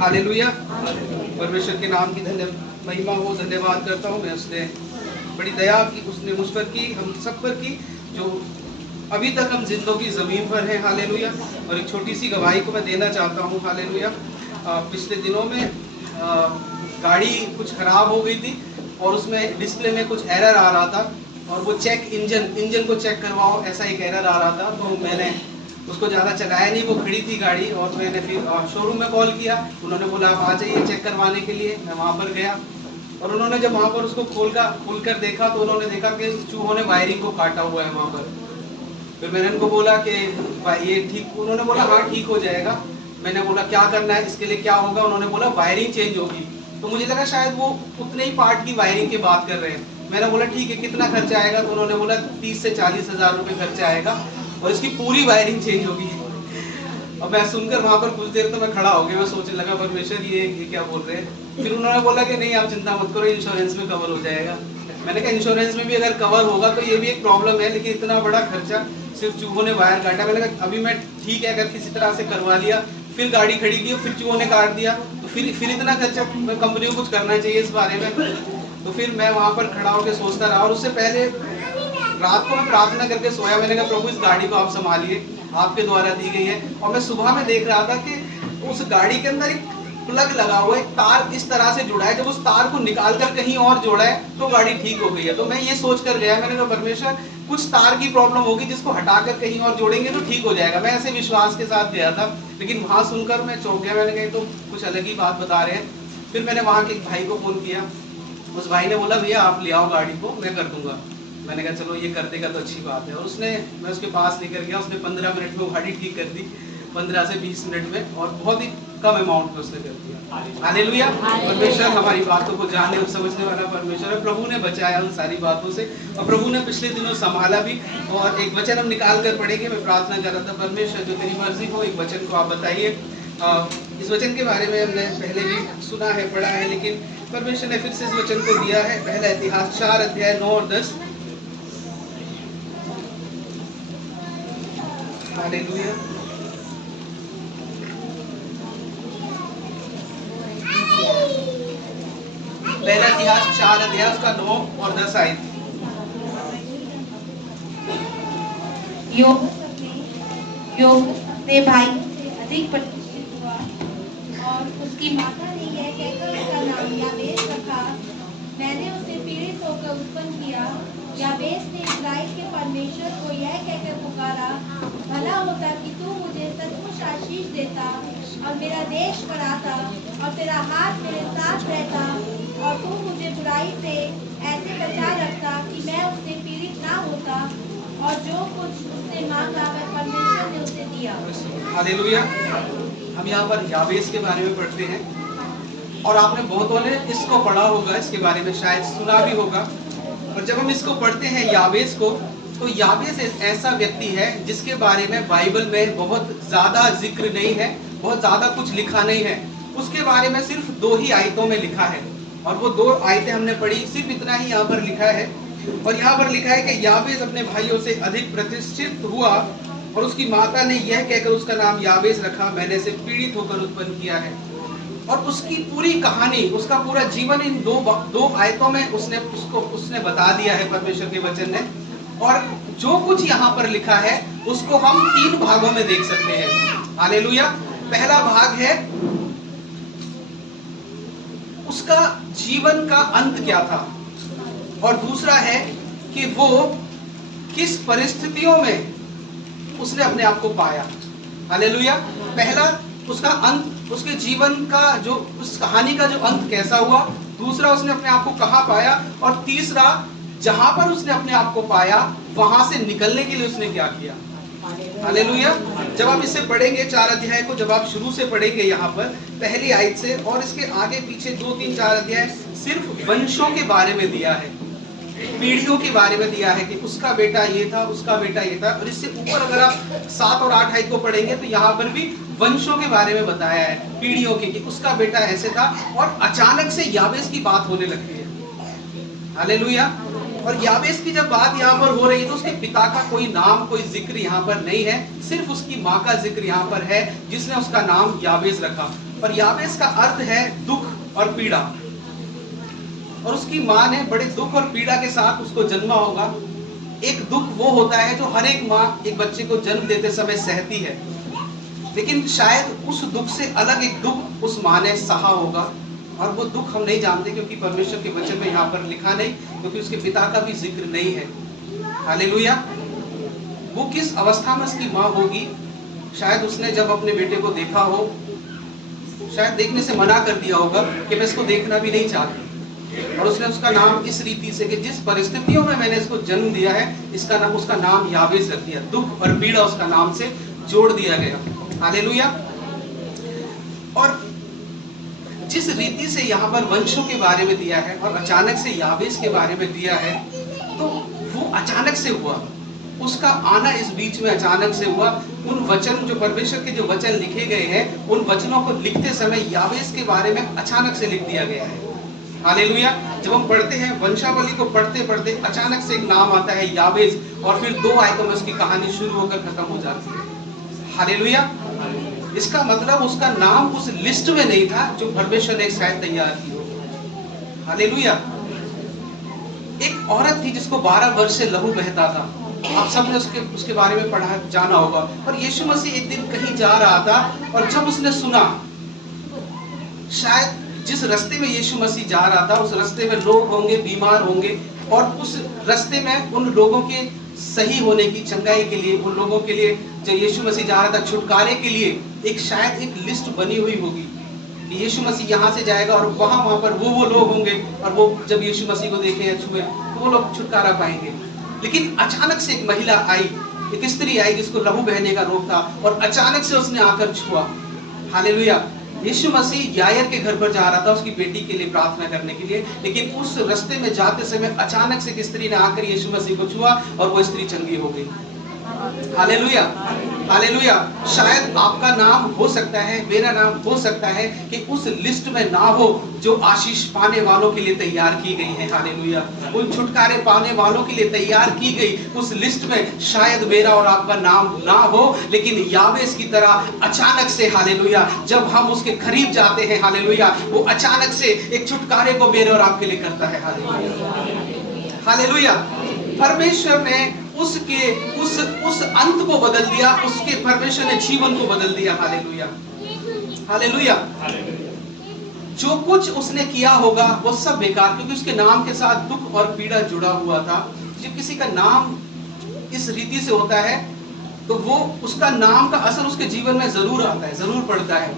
Hallelujah. परमेश्वर के नाम की महिमा हो। धन्यवाद करता हूँ मैं, उसने बड़ी दया की, उसने मुझ पर की, हम सब पर की, जो अभी तक हम जिंदगी ज़मीन पर हैं। हालेलुया। और एक छोटी सी गवाही को मैं देना चाहता हूँ। हालेलुया। पिछले दिनों में गाड़ी कुछ ख़राब हो गई थी और उसमें डिस्प्ले में कुछ एरर आ रहा था, और वो चेक इंजन को चेक करवाओ, ऐसा एक एरर आ रहा था। तो मैंने उसको ज़्यादा चलाया नहीं, वो खड़ी थी गाड़ी, और मैंने फिर शोरूम में कॉल किया। उन्होंने बोला आप आ जाइए चेक करवाने के लिए। मैं वहाँ पर गया और उन्होंने जब वहाँ पर उसको खोल कर देखा तो उन्होंने देखा कि चूहों ने वायरिंग को काटा हुआ है वहाँ पर। फिर मैंने उनको बोला कि ये ठीक, उन्होंने बोला हाँ ठीक हो जाएगा। मैंने बोला क्या करना है, इसके लिए क्या होगा? उन्होंने बोला वायरिंग चेंज होगी। तो मुझे लगा शायद वो उतने ही पार्ट की वायरिंग की बात कर रहे हैं। मैंने बोला ठीक है, कितना खर्चा आएगा? तो उन्होंने बोला 30 से 40 हज़ार रुपये खर्चा आएगा और इसकी पूरी वायरिंग चेंज होगी। अब मैं सुनकर वहाँ पर कुछ देर तो मैं खड़ा हो गया, मैं सोचने लगा परमेश्वर ये क्या बोल रहे हैं। फिर उन्होंने बोला कि नहीं आप चिंता मत करो, इंश्योरेंस में कवर हो जाएगा। मैंने कहा इंश्योरेंस में भी अगर कवर होगा तो ये भी एक प्रॉब्लम है, लेकिन इतना बड़ा खर्चा, सिर्फ चूहों ने वायर काटा। मैंने कहा अभी मैं ठीक है, अगर किसी तरह से करवा लिया, फिर गाड़ी खड़ी की फिर चूहों ने काट दिया तो फिर इतना खर्चा, कंपनी को कुछ करना चाहिए इस बारे में। तो फिर मैं वहाँ पर खड़ा होकर सोचता रहा, और उससे पहले रात को मैं प्रार्थना करके सोया। मैंने कहा प्रभु इस गाड़ी को आप संभालिए, आपके द्वारा दी गई है। और मैं सुबह में देख रहा था कि उस गाड़ी के अंदर एक प्लग लगा हुआ है, तार इस तरह से जुड़ा है, जब उस तार को निकाल कर कहीं और जोड़ा है तो गाड़ी ठीक हो गई है। तो मैं ये सोच कर गया, मैंने कहा परमेश्वर कुछ तार की प्रॉब्लम होगी जिसको हटाकर कहीं और जोड़ेंगे तो ठीक हो जाएगा। मैं ऐसे विश्वास के साथ गया था, लेकिन वहाँ सुनकर मैं चौंक गया। मैंने कहा तो कुछ अलग ही बात बता रहे हैं। फिर मैंने वहाँ के एक भाई को फोन किया, उस भाई ने बोला भैया आप ले आओ गाड़ी को, मैं कर दूंगा। मैंने कहा चलो ये कर देगा तो अच्छी बात है। और मैं उसके पास लेकर गया, उसने 15 मिनट में वो गाड़ी ठीक कर दी, 15 से 20 मिनट में, और बहुत ही कम अमाउंट में उसने कर दिया। हालेलुया। परमेश्वर हमारी बातों को जानने और समझने वाला परमेश्वर है। प्रभु ने बचाया उन सारी बातों से, और प्रभु ने पिछले दिनों संभाला भी। और एक वचन हम निकाल कर पढ़ेंगे। मैं प्रार्थना कर रहा था परमेश्वर जो तेरी मर्जी हो, एक वचन को आप बताइए। इस वचन के बारे में हमने पहले भी सुना है, पढ़ा है, लेकिन परमेश्वर ने फिर से इस वचन को दिया है। पहला इतिहास 4 अध्याय 9 और 10। हालेलुया। पहला इतिहास 4 अध्याय उसका 9 और 10 आयत। योग ने भाई से अधिक प्रतिष्ठित हुआ और उसकी माता ने यह कहकर उसका नाम याबेस रखा, मैंने उसे पीड़ित होकर उत्पन्न किया। याबेस ने इस्राएल के परमेश्वर को यह कहकर पुकारा, भला होता कि तू मुझे सचमुच आशीष देता और मेरा देश बढ़ाता और तेरा हाथ मेरे साथ रहता, और तू मुझे बुराई से ऐसे बचा रखता कि मैं उससे पीड़ित ना होता, और जो कुछ उसने मांगा वह परमेश्वर ने उसे दिया। हालेलुया। हम यहाँ पर याबेस के बारे में पढ़ते हैं, और आपने बहुतों ने इसको पढ़ा होगा, इसके बारे में शायद सुना भी होगा। और जब हम इसको पढ़ते हैं याबेस को, तो याबेस ऐसा व्यक्ति है जिसके बारे में बाइबल में बहुत ज़्यादा जिक्र नहीं है, बहुत ज़्यादा कुछ लिखा नहीं है। उसके बारे में सिर्फ 2 ही आयतों में लिखा है, और वो 2 आयतें हमने पढ़ी, सिर्फ इतना ही यहाँ पर लिखा है। और यहाँ पर लिखा है कि याबेस अपने भाइयों से अधिक प्रतिष्ठित हुआ, और उसकी माता ने यह कहकर उसका नाम याबेस रखा, मैंने इसे पीड़ित होकर उत्पन्न किया है। और उसकी पूरी कहानी, उसका पूरा जीवन इन 2 आयतों में उसने बता दिया है परमेश्वर के वचन ने। और जो कुछ यहाँ पर लिखा है उसको हम 3 भागों में देख सकते हैं। हालेलुया। पहला भाग है उसका जीवन का अंत क्या था, और दूसरा है कि वो किस परिस्थितियों में उसने अपने आप को पाया। हालेलुया। पहला उसका अंत, उसके जीवन का जो, उस कहानी का जो अंत कैसा हुआ, दूसरा उसने अपने आप को कहाँ पाया, और तीसरा जहां पर उसने अपने आप को पाया वहां से निकलने के लिए उसने क्या किया। हालेलुया। जब आप इसे पढ़ेंगे 4 अध्याय को, जब आप शुरू से पढ़ेंगे यहाँ पर पहली आयत से, और इसके आगे पीछे 2, 3, 4 अध्याय सिर्फ वंशों के बारे में दिया है, पीढ़ियों के बारे में दिया है कि उसका बेटा ये था, उसका बेटा ये था। और इससे ऊपर अगर आप 7 और 8 आयत को पढ़ेंगे तो यहाँ पर भी वंशों के बारे में बताया है, पीढ़ियों के, कि उसका बेटा ऐसे था, और अचानक से याबेस की बात होने लगती है। हालेलुया। और याबेस की जब बात यहाँ पर हो रही है तो उसके पिता का कोई नाम, कोई जिक्र यहाँ पर नहीं है, सिर्फ उसकी माँ का जिक्र यहाँ पर है जिसने उसका नाम याबेस रखा। और याबेस का अर्थ है दुख और पीड़ा। और उसकी माँ ने बड़े दुख और पीड़ा के साथ उसको जन्मा होगा। एक दुख वो होता है जो हर एक माँ एक बच्चे को जन्म देते समय सहती है, लेकिन शायद उस दुख से अलग एक दुख उस माँ ने सहा होगा, और वो दुख हम नहीं जानते क्योंकि परमेश्वर के वचन में यहाँ पर लिखा नहीं, क्योंकि उसके पिता का भी जिक्र नहीं है। हालेलुया। वो किस अवस्था में उसकी माँ होगी, शायद उसने जब अपने बेटे को देखा हो, शायद देखने से मना कर दिया होगा कि मैं इसको देखना भी नहीं चाहती, और उसने उसका नाम इस रीति से कि जिस परिस्थितियों में मैंने इसको जन्म दिया है इसका नाम, उसका नाम याबेस रख दिया। दुख और पीड़ा उसका नाम से जोड़ दिया गया। हालेलुया। और जिस रीति से यहाँ पर वंशों के बारे में दिया है और अचानक से याबेस के बारे में दिया है, तो वो अचानक से हुआ, उसका आना इस बीच में अचानक से हुआ। उन वचन जो परमेश्वर के जो वचन लिखे गए हैं, उन वचनों को लिखते समय याबेस के बारे में अचानक से लिख दिया गया है। हालेलुया। जब हम पढ़ते हैं वंशावली को पढ़ते पढ़ते अचानक से एक नाम आता है याबेस, और फिर 2 आयतों में उसकी कहानी शुरू होकर खत्म हो जाती है। हालेलुया। इसका मतलब उसका नाम उस लिस्ट में नहीं था जो परमेश्वर ने शायद तैयार की हो। हालेलुया। एक औरत थी जिसको 12 वर्ष से लहू बहता था। आप सबने उसके बारे में पढ़ा जाना होगा। और यीशु मसीह एक दिन कहीं जा रहा था, और जब उसने सुना, शायद जिस रास्ते में यीशु मसीह जा रहा था उस रास्ते में लोग होंगे, बीमार होंगे, और उस रास्ते में उन लोगों के सही होने की, चंगाई के लिए, उन लोगों के लिए जो यीशु मसीह जा रहा था छुटकारे के लिए, एक शायद एक लिस्ट बनी हुई होगी कि यीशु मसीह यहाँ से जाएगा और वहाँ पर वो लोग होंगे, और वो जब यीशु मसीह को देखें या छुए तो वो लोग छुटकारा पाएंगे। लेकिन अचानक से एक महिला आई, एक स्त्री आई जिसको लहू बहने का रोग था, और अचानक से उसने आकर छुआ। हालेलुया। यीशु मसीह यायर के घर पर जा रहा था उसकी बेटी के लिए प्रार्थना करने के लिए, लेकिन उस रास्ते में जाते समय अचानक से एक स्त्री ने आकर यीशु मसीह को छुआ और वो स्त्री चंगी हो गई। हालेलुया। हालेलुया। शायद आपका नाम हो सकता है, मेरा नाम हो सकता है कि उस लिस्ट में ना हो जो आशीष पाने वालों के लिए तैयार की गई है। हालेलुया। उन छुटकारे पाने वालों के लिए तैयार की गई उस लिस्ट में शायद मेरा और आपका नाम ना हो, लेकिन याबेस की तरह अचानक से, हालेलुया, जब हम उसके करीब जाते हैं, हालेलुया, वो अचानक से एक छुटकारे को मेरे और आपके लिए करता है। हालेलुया। हालेलुया। परमेश्वर ने उसके उस अंत को बदल दिया, उसके परमेश्वर ने जीवन को बदल दिया। हालेलुया। हालेलुया। जो कुछ उसने किया होगा वो सब बेकार, क्योंकि उसके नाम के साथ दुख और पीड़ा जुड़ा हुआ था। जब किसी का नाम इस रीति से होता है तो वो उसका नाम का असर उसके जीवन में जरूर आता है, जरूर पड़ता है।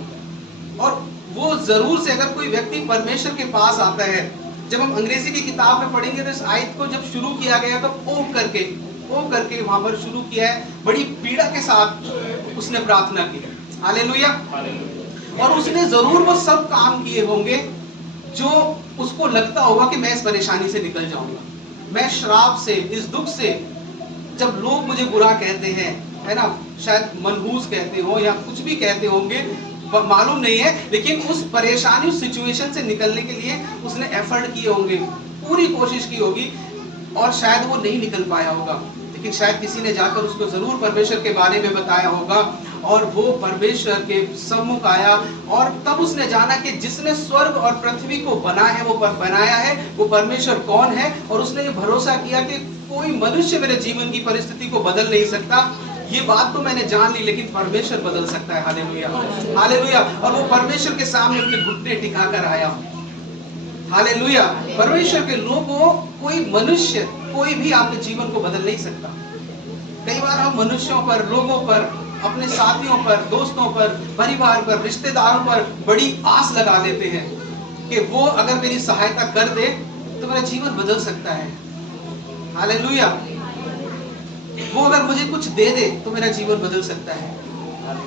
और वो जरूर से अगर कोई व्यक्ति परमेश्वर के पास आता है, जब हम अंग्रेजी की किताब में पढ़ेंगे तो इस आयत को जब शुरू किया गया तो ओ करके वहां पर शुरू किया है। बड़ी पीड़ा के साथ उसने प्रार्थना की। हालेलुया। और उसने जरूर वो सब काम किए होंगे जो उसको लगता होगा कि मैं इस परेशानी से निकल जाऊंगा, मैं श्राप से, इस दुख से, जब लोग मुझे बुरा कहते हैं, है ना, शायद मनहूस कहते हो या कुछ भी कहते होंगे, मालूम नहीं है, लेकिन उस परेशानी, उस सिचुएशन से निकलने के लिए उसने एफर्ट किए होंगे, पूरी कोशिश की होगी, और शायद वो नहीं निकल पाया होगा, लेकिन शायद किसी ने जाकर उसको जरूर परमेश्वर के बारे में बताया होगा, और वो परमेश्वर के सम्मुख आया, और तब उसने जाना कि जिसने स्वर्ग और पृथ्वी को बनाया है वो परमेश्वर कौन है, और उसने ये भरोसा किया कि कोई मनुष्य मेरे जीवन की परिस्थिति को बदल नहीं सकता। ये बात तो मैंने जान ली, लेकिन परमेश्वर बदल सकता है। हालेलुया। हालेलुया। और वो परमेश्वर के सामने अपने घुटने टिकाकर आया। हालेलुया। परमेश्वर के लोगों, कोई मनुष्य, कोई भी आपके जीवन को बदल नहीं सकता। कई बार हम मनुष्यों पर, लोगों पर, अपने साथियों पर, दोस्तों पर, परिवार पर, रिश्तेदारों पर बड़ी आस लगा लेते हैं कि वो अगर मेरी सहायता कर दे तो मेरा जीवन बदल सकता है। हालेलुया। वो अगर मुझे कुछ दे दे तो मेरा जीवन बदल सकता है।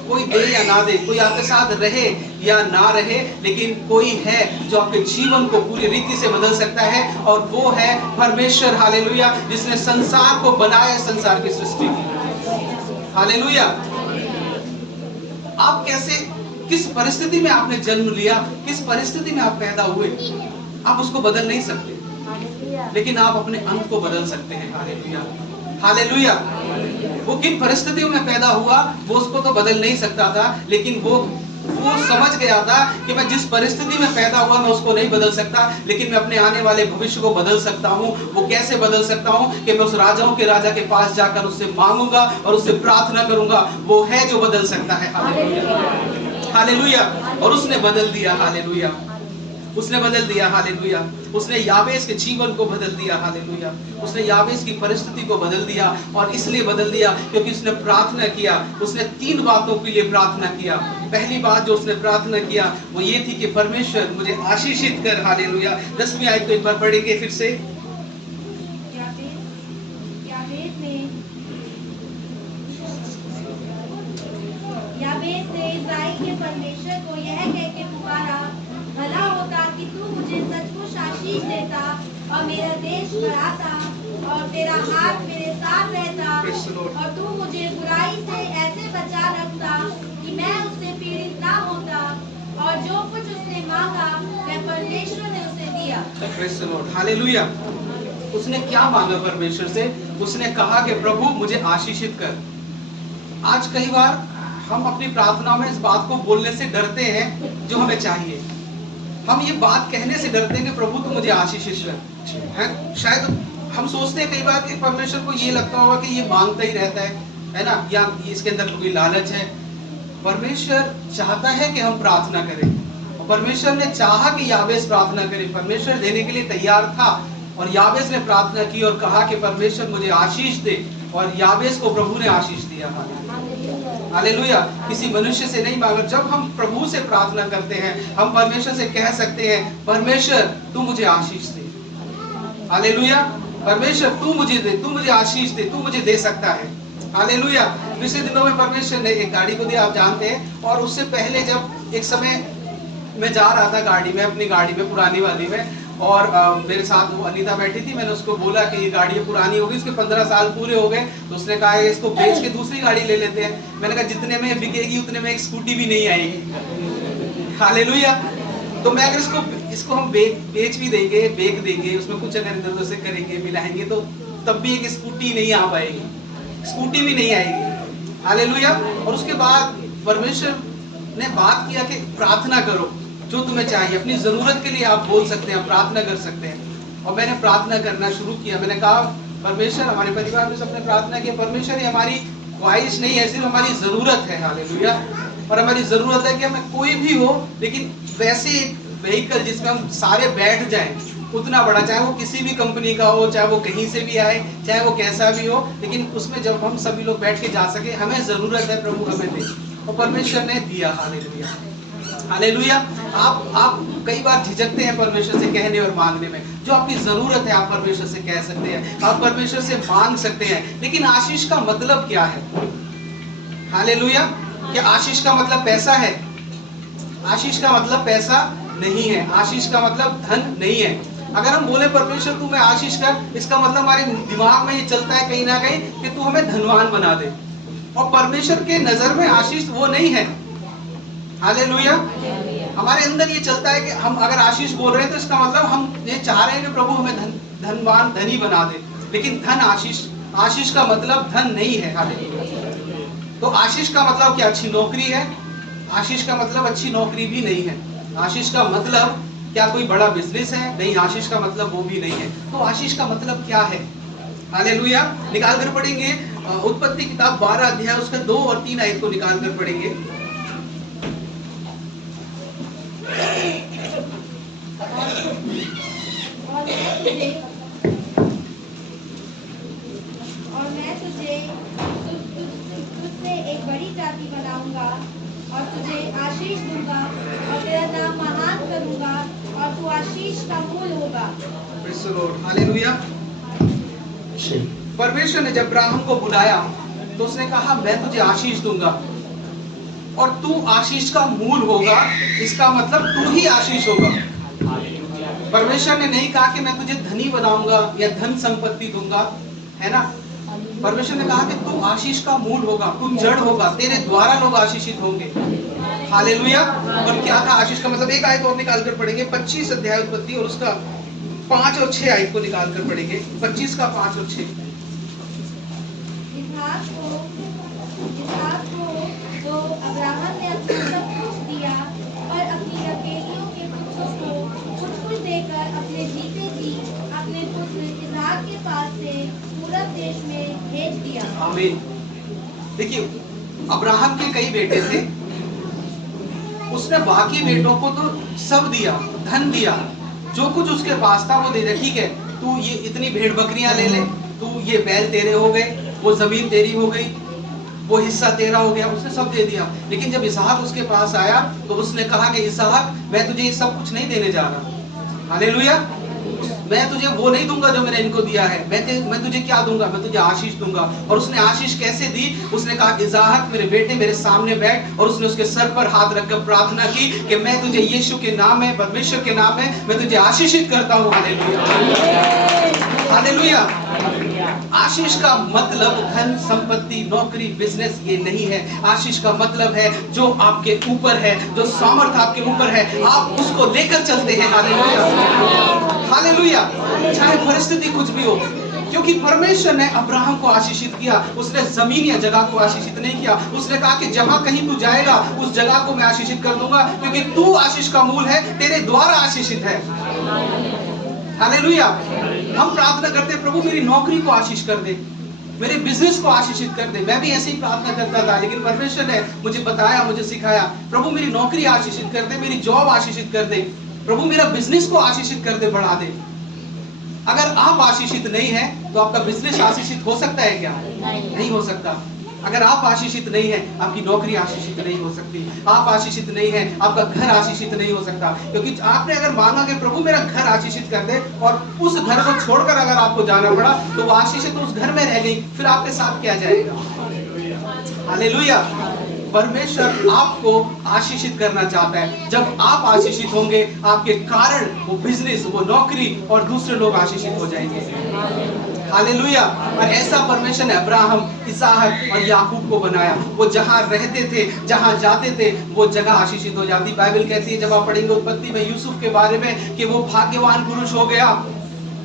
कोई दे या ना दे, कोई आपके साथ रहे या ना रहे, लेकिन कोई है जो आपके जीवन को पूरी रीति से बदल सकता है, और वो है परमेश्वर। हालेलुया। जिसने संसार को बनाया, संसार की सृष्टि की। हालेलुया। आप कैसे, किस परिस्थिति में आपने जन्म लिया, किस परिस्थिति में आप पैदा हुए, आप उसको बदल नहीं सकते, लेकिन आप अपने अंत को बदल सकते हैं। हालेलुया। हालेलुया। वो किन परिस्थितियों में पैदा हुआ वो उसको तो बदल नहीं सकता था, लेकिन वो वो समझ गया था कि मैं जिस परिस्थिति में पैदा हुआ मैं उसको नहीं बदल सकता, लेकिन मैं अपने आने वाले भविष्य को बदल सकता हूँ। वो कैसे बदल सकता हूँ कि मैं उस राजाओं के राजा के पास जाकर उससे मांगूंगा और उससे प्रार्थना करूंगा। वो है जो बदल सकता है। Hallelujah, hallelujah. और उसने बदल दिया। हालेलुया, उसने बदल दिया। हालेलुया, उसने याबेस के जीवन को बदल दिया। हालेलुया, उसने याबेस की परिस्थिति को बदल दिया। और इसलिए बदल दिया क्योंकि उसने प्रार्थना किया। उसने 3 बातों के लिए प्रार्थना किया। पहली बात जो उसने प्रार्थना किया वो ये थी कि परमेश्वर मुझे आशीषित कर। हालेलुया। 10वीं आयत को एक बार पढ़ेंगे फिर से। याबेस ने इस्राएल के परमेश्वर को यह कह के पुकारा, भला होता कि तू मुझे सचमुच आशीष देता और मेरा देश बढ़ाता और तेरा हाथ मेरे साथ रहता और तू मुझे बुराई से ऐसे बचा रखता कि मैं उससे पीड़ित ना होता। और जो कुछ उसने मांगा वह परमेश्वर ने उसे दिया। Praise the Lord. हालेलुया। उसने क्या मांगा परमेश्वर से? उसने कहा कि प्रभु मुझे आशीषित कर। आज कई बार हम अपनी प्रार्थना में इस बात को बोलने से डरते हैं जो हमें चाहिए। हम ये बात कहने से डरते हैं कि प्रभु तू मुझे आशीषित कर। हैं? शायद हम सोचते हैं कई बार कि परमेश्वर को ये लगता होगा कि ये मांगता ही रहता है ना, या इसके अंदर कोई लालच है। परमेश्वर चाहता है कि हम प्रार्थना करें। और परमेश्वर ने चाहा कि याबेस प्रार्थना करे। परमेश्वर देने के लिए तैयार था और याबेस ने प्रार्थना की और कहा कि परमेश्वर मुझे आशीष दे। और याबेस को प्रभु ने आशीष दिया। हालेलुया। किसी मनुष्य से नहीं मांगा। जब हम प्रभु से प्रार्थना करते हैं हम परमेश्वर से कह सकते हैं परमेश्वर तू मुझे आशीष दे। हालेलुया। परमेश्वर तू मुझे दे, तू मुझे आशीष दे, तू मुझे दे सकता है। हालेलुया। पिछले दिनों में परमेश्वर ने एक गाड़ी को दिया, आप जानते हैं। और उससे पहले जब एक समय मैं जा रहा था गाड़ी में, अपनी गाड़ी में, पुरानी वाली में, और मेरे साथ वो अनीता बैठी थी। मैंने उसको बोला कि ये गाड़ी पुरानी होगी, इसके 15 साल पूरे हो गए। तो उसने कहा इसको बेच के दूसरी गाड़ी ले लेते हैं। मैंने कहा जितने में बिकेगी उतने में एक स्कूटी भी नहीं आएगी। हालेलुया। तो मैं अगर इसको हम बेच भी देंगे, बेच देंगे, उसमें कुछ अगर इधर उधर से करेंगे, मिलाएंगे, तो तब भी एक स्कूटी नहीं आ पाएगी, स्कूटी भी नहीं आएगी। हालेलुया। और उसके बाद परमेश्वर ने बात किया कि प्रार्थना करो जो तुम्हें चाहिए, अपनी जरूरत के लिए आप बोल सकते हैं, प्रार्थना कर सकते हैं। और मैंने प्रार्थना करना शुरू किया। मैंने कहा परमेश्वर, हमारे परिवार में सबने प्रार्थना की, परमेश्वर ये हमारी ख्वाहिश नहीं है, सिर्फ हमारी जरूरत है। हालेलुया। और हमारी जरूरत है कि हमें कोई भी हो, लेकिन वैसे एक व्हीकल जिसमें हम सारे बैठ जाएं, उतना बड़ा, चाहे वो किसी भी कंपनी का हो, चाहे वो कहीं से भी आए, चाहे वो कैसा भी हो, लेकिन उसमें जब हम सभी लोग बैठ के जा सके, हमें जरूरत है, प्रभु हमें दे। और परमेश्वर ने दिया। Hallelujah, hallelujah. आप कई बार झिझकते हैं परमेश्वर से कहने और मांगने में। जो आपकी जरूरत है आप परमेश्वर से कह सकते हैं, आप परमेश्वर से मांग सकते हैं। लेकिन आशीष का मतलब क्या है? हालेलुया। क्या आशीष का मतलब पैसा है? आशीष का मतलब पैसा नहीं है। आशीष का मतलब धन नहीं है। अगर हम बोले परमेश्वर तू मैं आशीष कर, इसका मतलब हमारे दिमाग में ये चलता है कहीं ना कहीं कि तू हमें धनवान बना दे। और परमेश्वर के नजर में आशीष वो नहीं है। हालेलुया। हमारे अंदर ये चलता है कि हम अगर आशीष बोल रहे हैं तो इसका मतलब हम ये चाह रहे हैं कि प्रभु हमें धनवान, धनी बना दे। लेकिन धन आशीष का मतलब धन नहीं है। हालेलुया। तो आशीष का मतलब क्या अच्छी नौकरी है? आशीष का मतलब अच्छी नौकरी भी नहीं है। आशीष का मतलब क्या कोई बड़ा बिजनेस है? नहीं, आशीष का मतलब वो भी नहीं है। तो आशीष का मतलब क्या है? हालेलुया। निकाल कर पढ़ेंगे उत्पत्ति किताब 12 अध्याय उसका 2 और 3 आयत को निकाल कर पढ़ेंगे। और मैं तुझे तुझसे एक बड़ी जाति बनाऊंगा और तुझे आशीष दूंगा और तेरा नाम महान करूंगा और तू आशीष का मूल होगा। Praise the Lord. हालेलुया। परमेश्वर ने जब अब्राहम को बुलाया तो उसने कहा मैं तुझे आशीष दूंगा और तू आशीष का मूल होगा। इसका मतलब तू ही आशीष होगा। परमेश्वर ने नहीं कहा कि मैं तुझे धनी बनाऊंगा या धन संपत्ति दूंगा, है ना। परमेश्वर ने कहा कि तू आशीष का मूल होगा, तू जड़ होगा, तेरे द्वारा लोग आशीषित होंगे। हालेलुया। और क्या था आशीष का मतलब? एक आयत और निकाल कर पढ़ेंगे, 25 अध्याय उत्पत्ति और उसका 5 और 6 आयत को निकाल कर पढ़ेंगे। 25 का 5 और 6। इसहाक को जो अब्राहम ने अपना सब कुछ दिया आमीन। देखिए, अब्राहम के कई बेटे थे, उसने बाकी बेटों को तो सब दिया, धन दिया, जो कुछ उसके पास था वो दे दिया। ठीक है, तू ये इतनी भेड़ बकरियां ले ले, तू ये बैल तेरे हो गए, वो जमीन तेरी हो गई, वो हिस्सा तेरा हो गया, उसने सब दे दिया। लेकिन जब इसहाक उसके पास आया तो उसने कहा कि इसहाक, मैं तुझे ये सब कुछ नहीं देने जा रहा। हालेलुया। मैं तुझे वो नहीं दूंगा जो मैंने इनको दिया है। मैं तुझे क्या दूंगा? मैं तुझे आशीष दूंगा। और उसने आशीष कैसे दी? उसने कहा, इसहाक मेरे बेटे मेरे सामने बैठ, और उसने उसके सर पर हाथ रखकर प्रार्थना की कि मैं तुझे यीशु के नाम में, परमेश्वर के नाम में मैं तुझे आशीषित करता हूँ। Hallelujah, hallelujah. आशीष का मतलब धन, संपत्ति, नौकरी, बिजनेस ये नहीं है। आशीष का मतलब है जो आपके ऊपर है, जो सामर्थ आपके ऊपर है, आप उसको लेकर चलते हैं। Hallelujah, hallelujah. चाहे परिस्थिति कुछ भी हो, क्योंकि परमेश्वर ने अब्राहम को आशीषित किया। उसने जमीन या जगह को आशीषित नहीं किया। उसने कहा कि जहां कहीं तू जाएगा उस जगह को मैं आशीषित कर दूंगा, क्योंकि तू आशीष का मूल है, तेरे द्वारा आशीषित है। हालेलुया। हम प्रार्थना करते हैं, प्रभु मेरी नौकरी को आशीष कर दे, मेरे बिजनेस को आशीषित कर दे। मैं भी ऐसे ही प्रार्थना करता था, लेकिन परमेश्वर ने मुझे बताया, मुझे सिखाया, प्रभु मेरी नौकरी आशीषित कर दे, मेरी जॉब आशीषित कर दे, प्रभु मेरा बिजनेस को आशीषित कर दे, बढ़ा दे। अगर आप आशीषित नहीं है तो आपका बिजनेस आशीषित हो सकता है क्या? नहीं हो सकता। अगर आप आशीषित नहीं है, आपकी नौकरी आशीषित नहीं हो सकती। आप आशीषित नहीं है, आपका घर आशीषित नहीं हो सकता। क्योंकि आपने अगर मांगा कि प्रभु मेरा घर आशीषित कर दे, और उस घर को छोड़कर अगर आपको जाना पड़ा तो वो आशीषित उस घर में रह गई, फिर आपके साथ क्या जाएगा? हालेलुया। परमेश्वर आपको आशीषित करना चाहता है। जब आप आशीषित होंगे, आपके कारण वो बिजनेस, वो नौकरी और दूसरे लोग आशीषित हो जाएंगे। हालेलुया। और ऐसा परमेश्वर ने अब्राहम, इसहाक और याकूब को बनाया। वो जहां रहते थे, जहां जाते थे, वो जगह आशीषित हो जाती। बाइबल कहती है, जब आप पढ़ेंगे उत्पत्ति में यूसुफ के बारे में, कि वो भाग्यवान पुरुष हो गया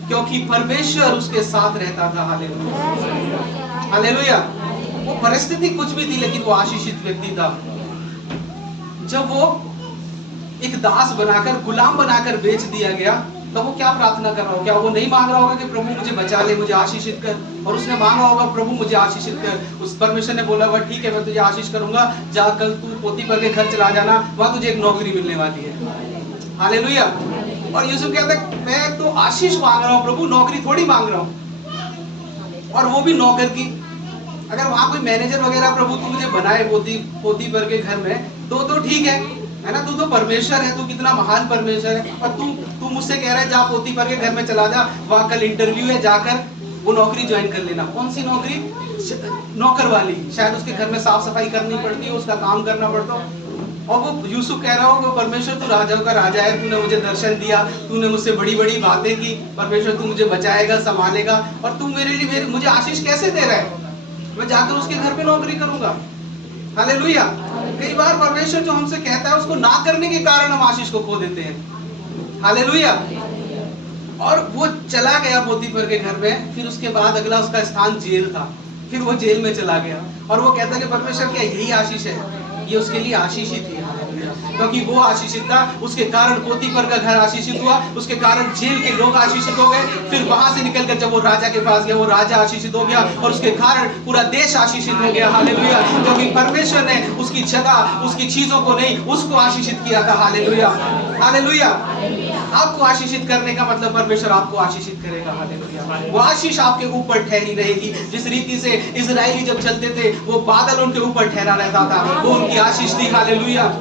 क्योंकि परमेश्वर उसके साथ रहता था। Hallelujah, hallelujah. वो परिस्थिति कुछ भी थी, लेकिन वो आशीषित व्यक्ति था। जब वो एक दास बनाकर, गुलाम बनाकर बेच दिया गया, तो वो क्या प्रार्थना कर रहा होगा? क्या वो नहीं मांग रहा होगा कि प्रभु मुझे बचा ले, मुझे आशीषित कर? और उसने मांगा होगा, प्रभु मुझे आशीषित कर। उस परमेश्वर ने बोला होगा, ठीक है मैं तुझे आशीष करूंगा, जा कल तू पोतीफर के घर चला जाना, वहां तुझे एक नौकरी मिलने वाली है। हालेलुया। और यूसुफ कहता है, मैं तो आशीष मांग रहा हूँ प्रभु, नौकरी थोड़ी मांग रहा हूँ, और वो भी नौकर की। अगर वहां कोई मैनेजर वगैरह, प्रभु तू मुझे बनाए पोतीफर के घर में, तो ठीक है ना? तू तो परमेश्वर है, तू कितना महान परमेश्वर है। और तू मुझसे कह रहा है जा पोतीफर के घर में चला जा, वहां कल इंटरव्यू है, जाकर वो नौकरी ज्वाइन कर लेना। कौन सी नौकरी? नौकर वाली। शायद उसके घर में साफ सफाई करनी पड़ती है, उसका काम करना पड़ता है। और वो यूसुफ कह रहा होगा, परमेश्वर तू राजाओं का राजा है, तूने मुझे दर्शन दिया, तूने मुझसे बड़ी बड़ी बातें की, परमेश्वर तू मुझे बचाएगा, संभालेगा, और तू मेरे लिए मुझे आशीष कैसे दे रहा है? मैं जाकर उसके घर पे नौकरी करूंगा। हालेलुया। कई बार परमेश्वर जो हमसे कहता है, उसको ना करने के कारण हम आशीष को खो देते हैं। हालेलुया। और वो चला गया पोतीफर के घर में। फिर उसके बाद अगला उसका स्थान जेल था। फिर वो जेल में चला गया, और वो कहता है कि परमेश्वर क्या यही आशीष है? ये उसके लिए आशीष ही थी। क्योंकि वो आशीषित था, उसके कारण पोतीफर का घर आशीषित हुआ, उसके कारण जेल के लोग आशीषित हो गए। फिर वहां से निकलकर जब वो राजा के पास गया, वो राजा आशीषित हो गया, और उसके कारण पूरा देश आशीषित हो गया। हालेलुया। क्योंकि परमेश्वर ने उसकी जगह, उसकी चीजों को नहीं, उसको आशीषित किया था। Hallelujah, hallelujah. आपको आशीषित करने का मतलब परमेश्वर आपको आशीषित करेगा। हालेलुया। वो आशीष आपके ऊपर ठहरी रहेगी। जिस रीति से इजरायली जब चलते थे, वो बादल उनके ऊपर ठहरा रहता था, वो उनकी आशीष थी। Hallelujah,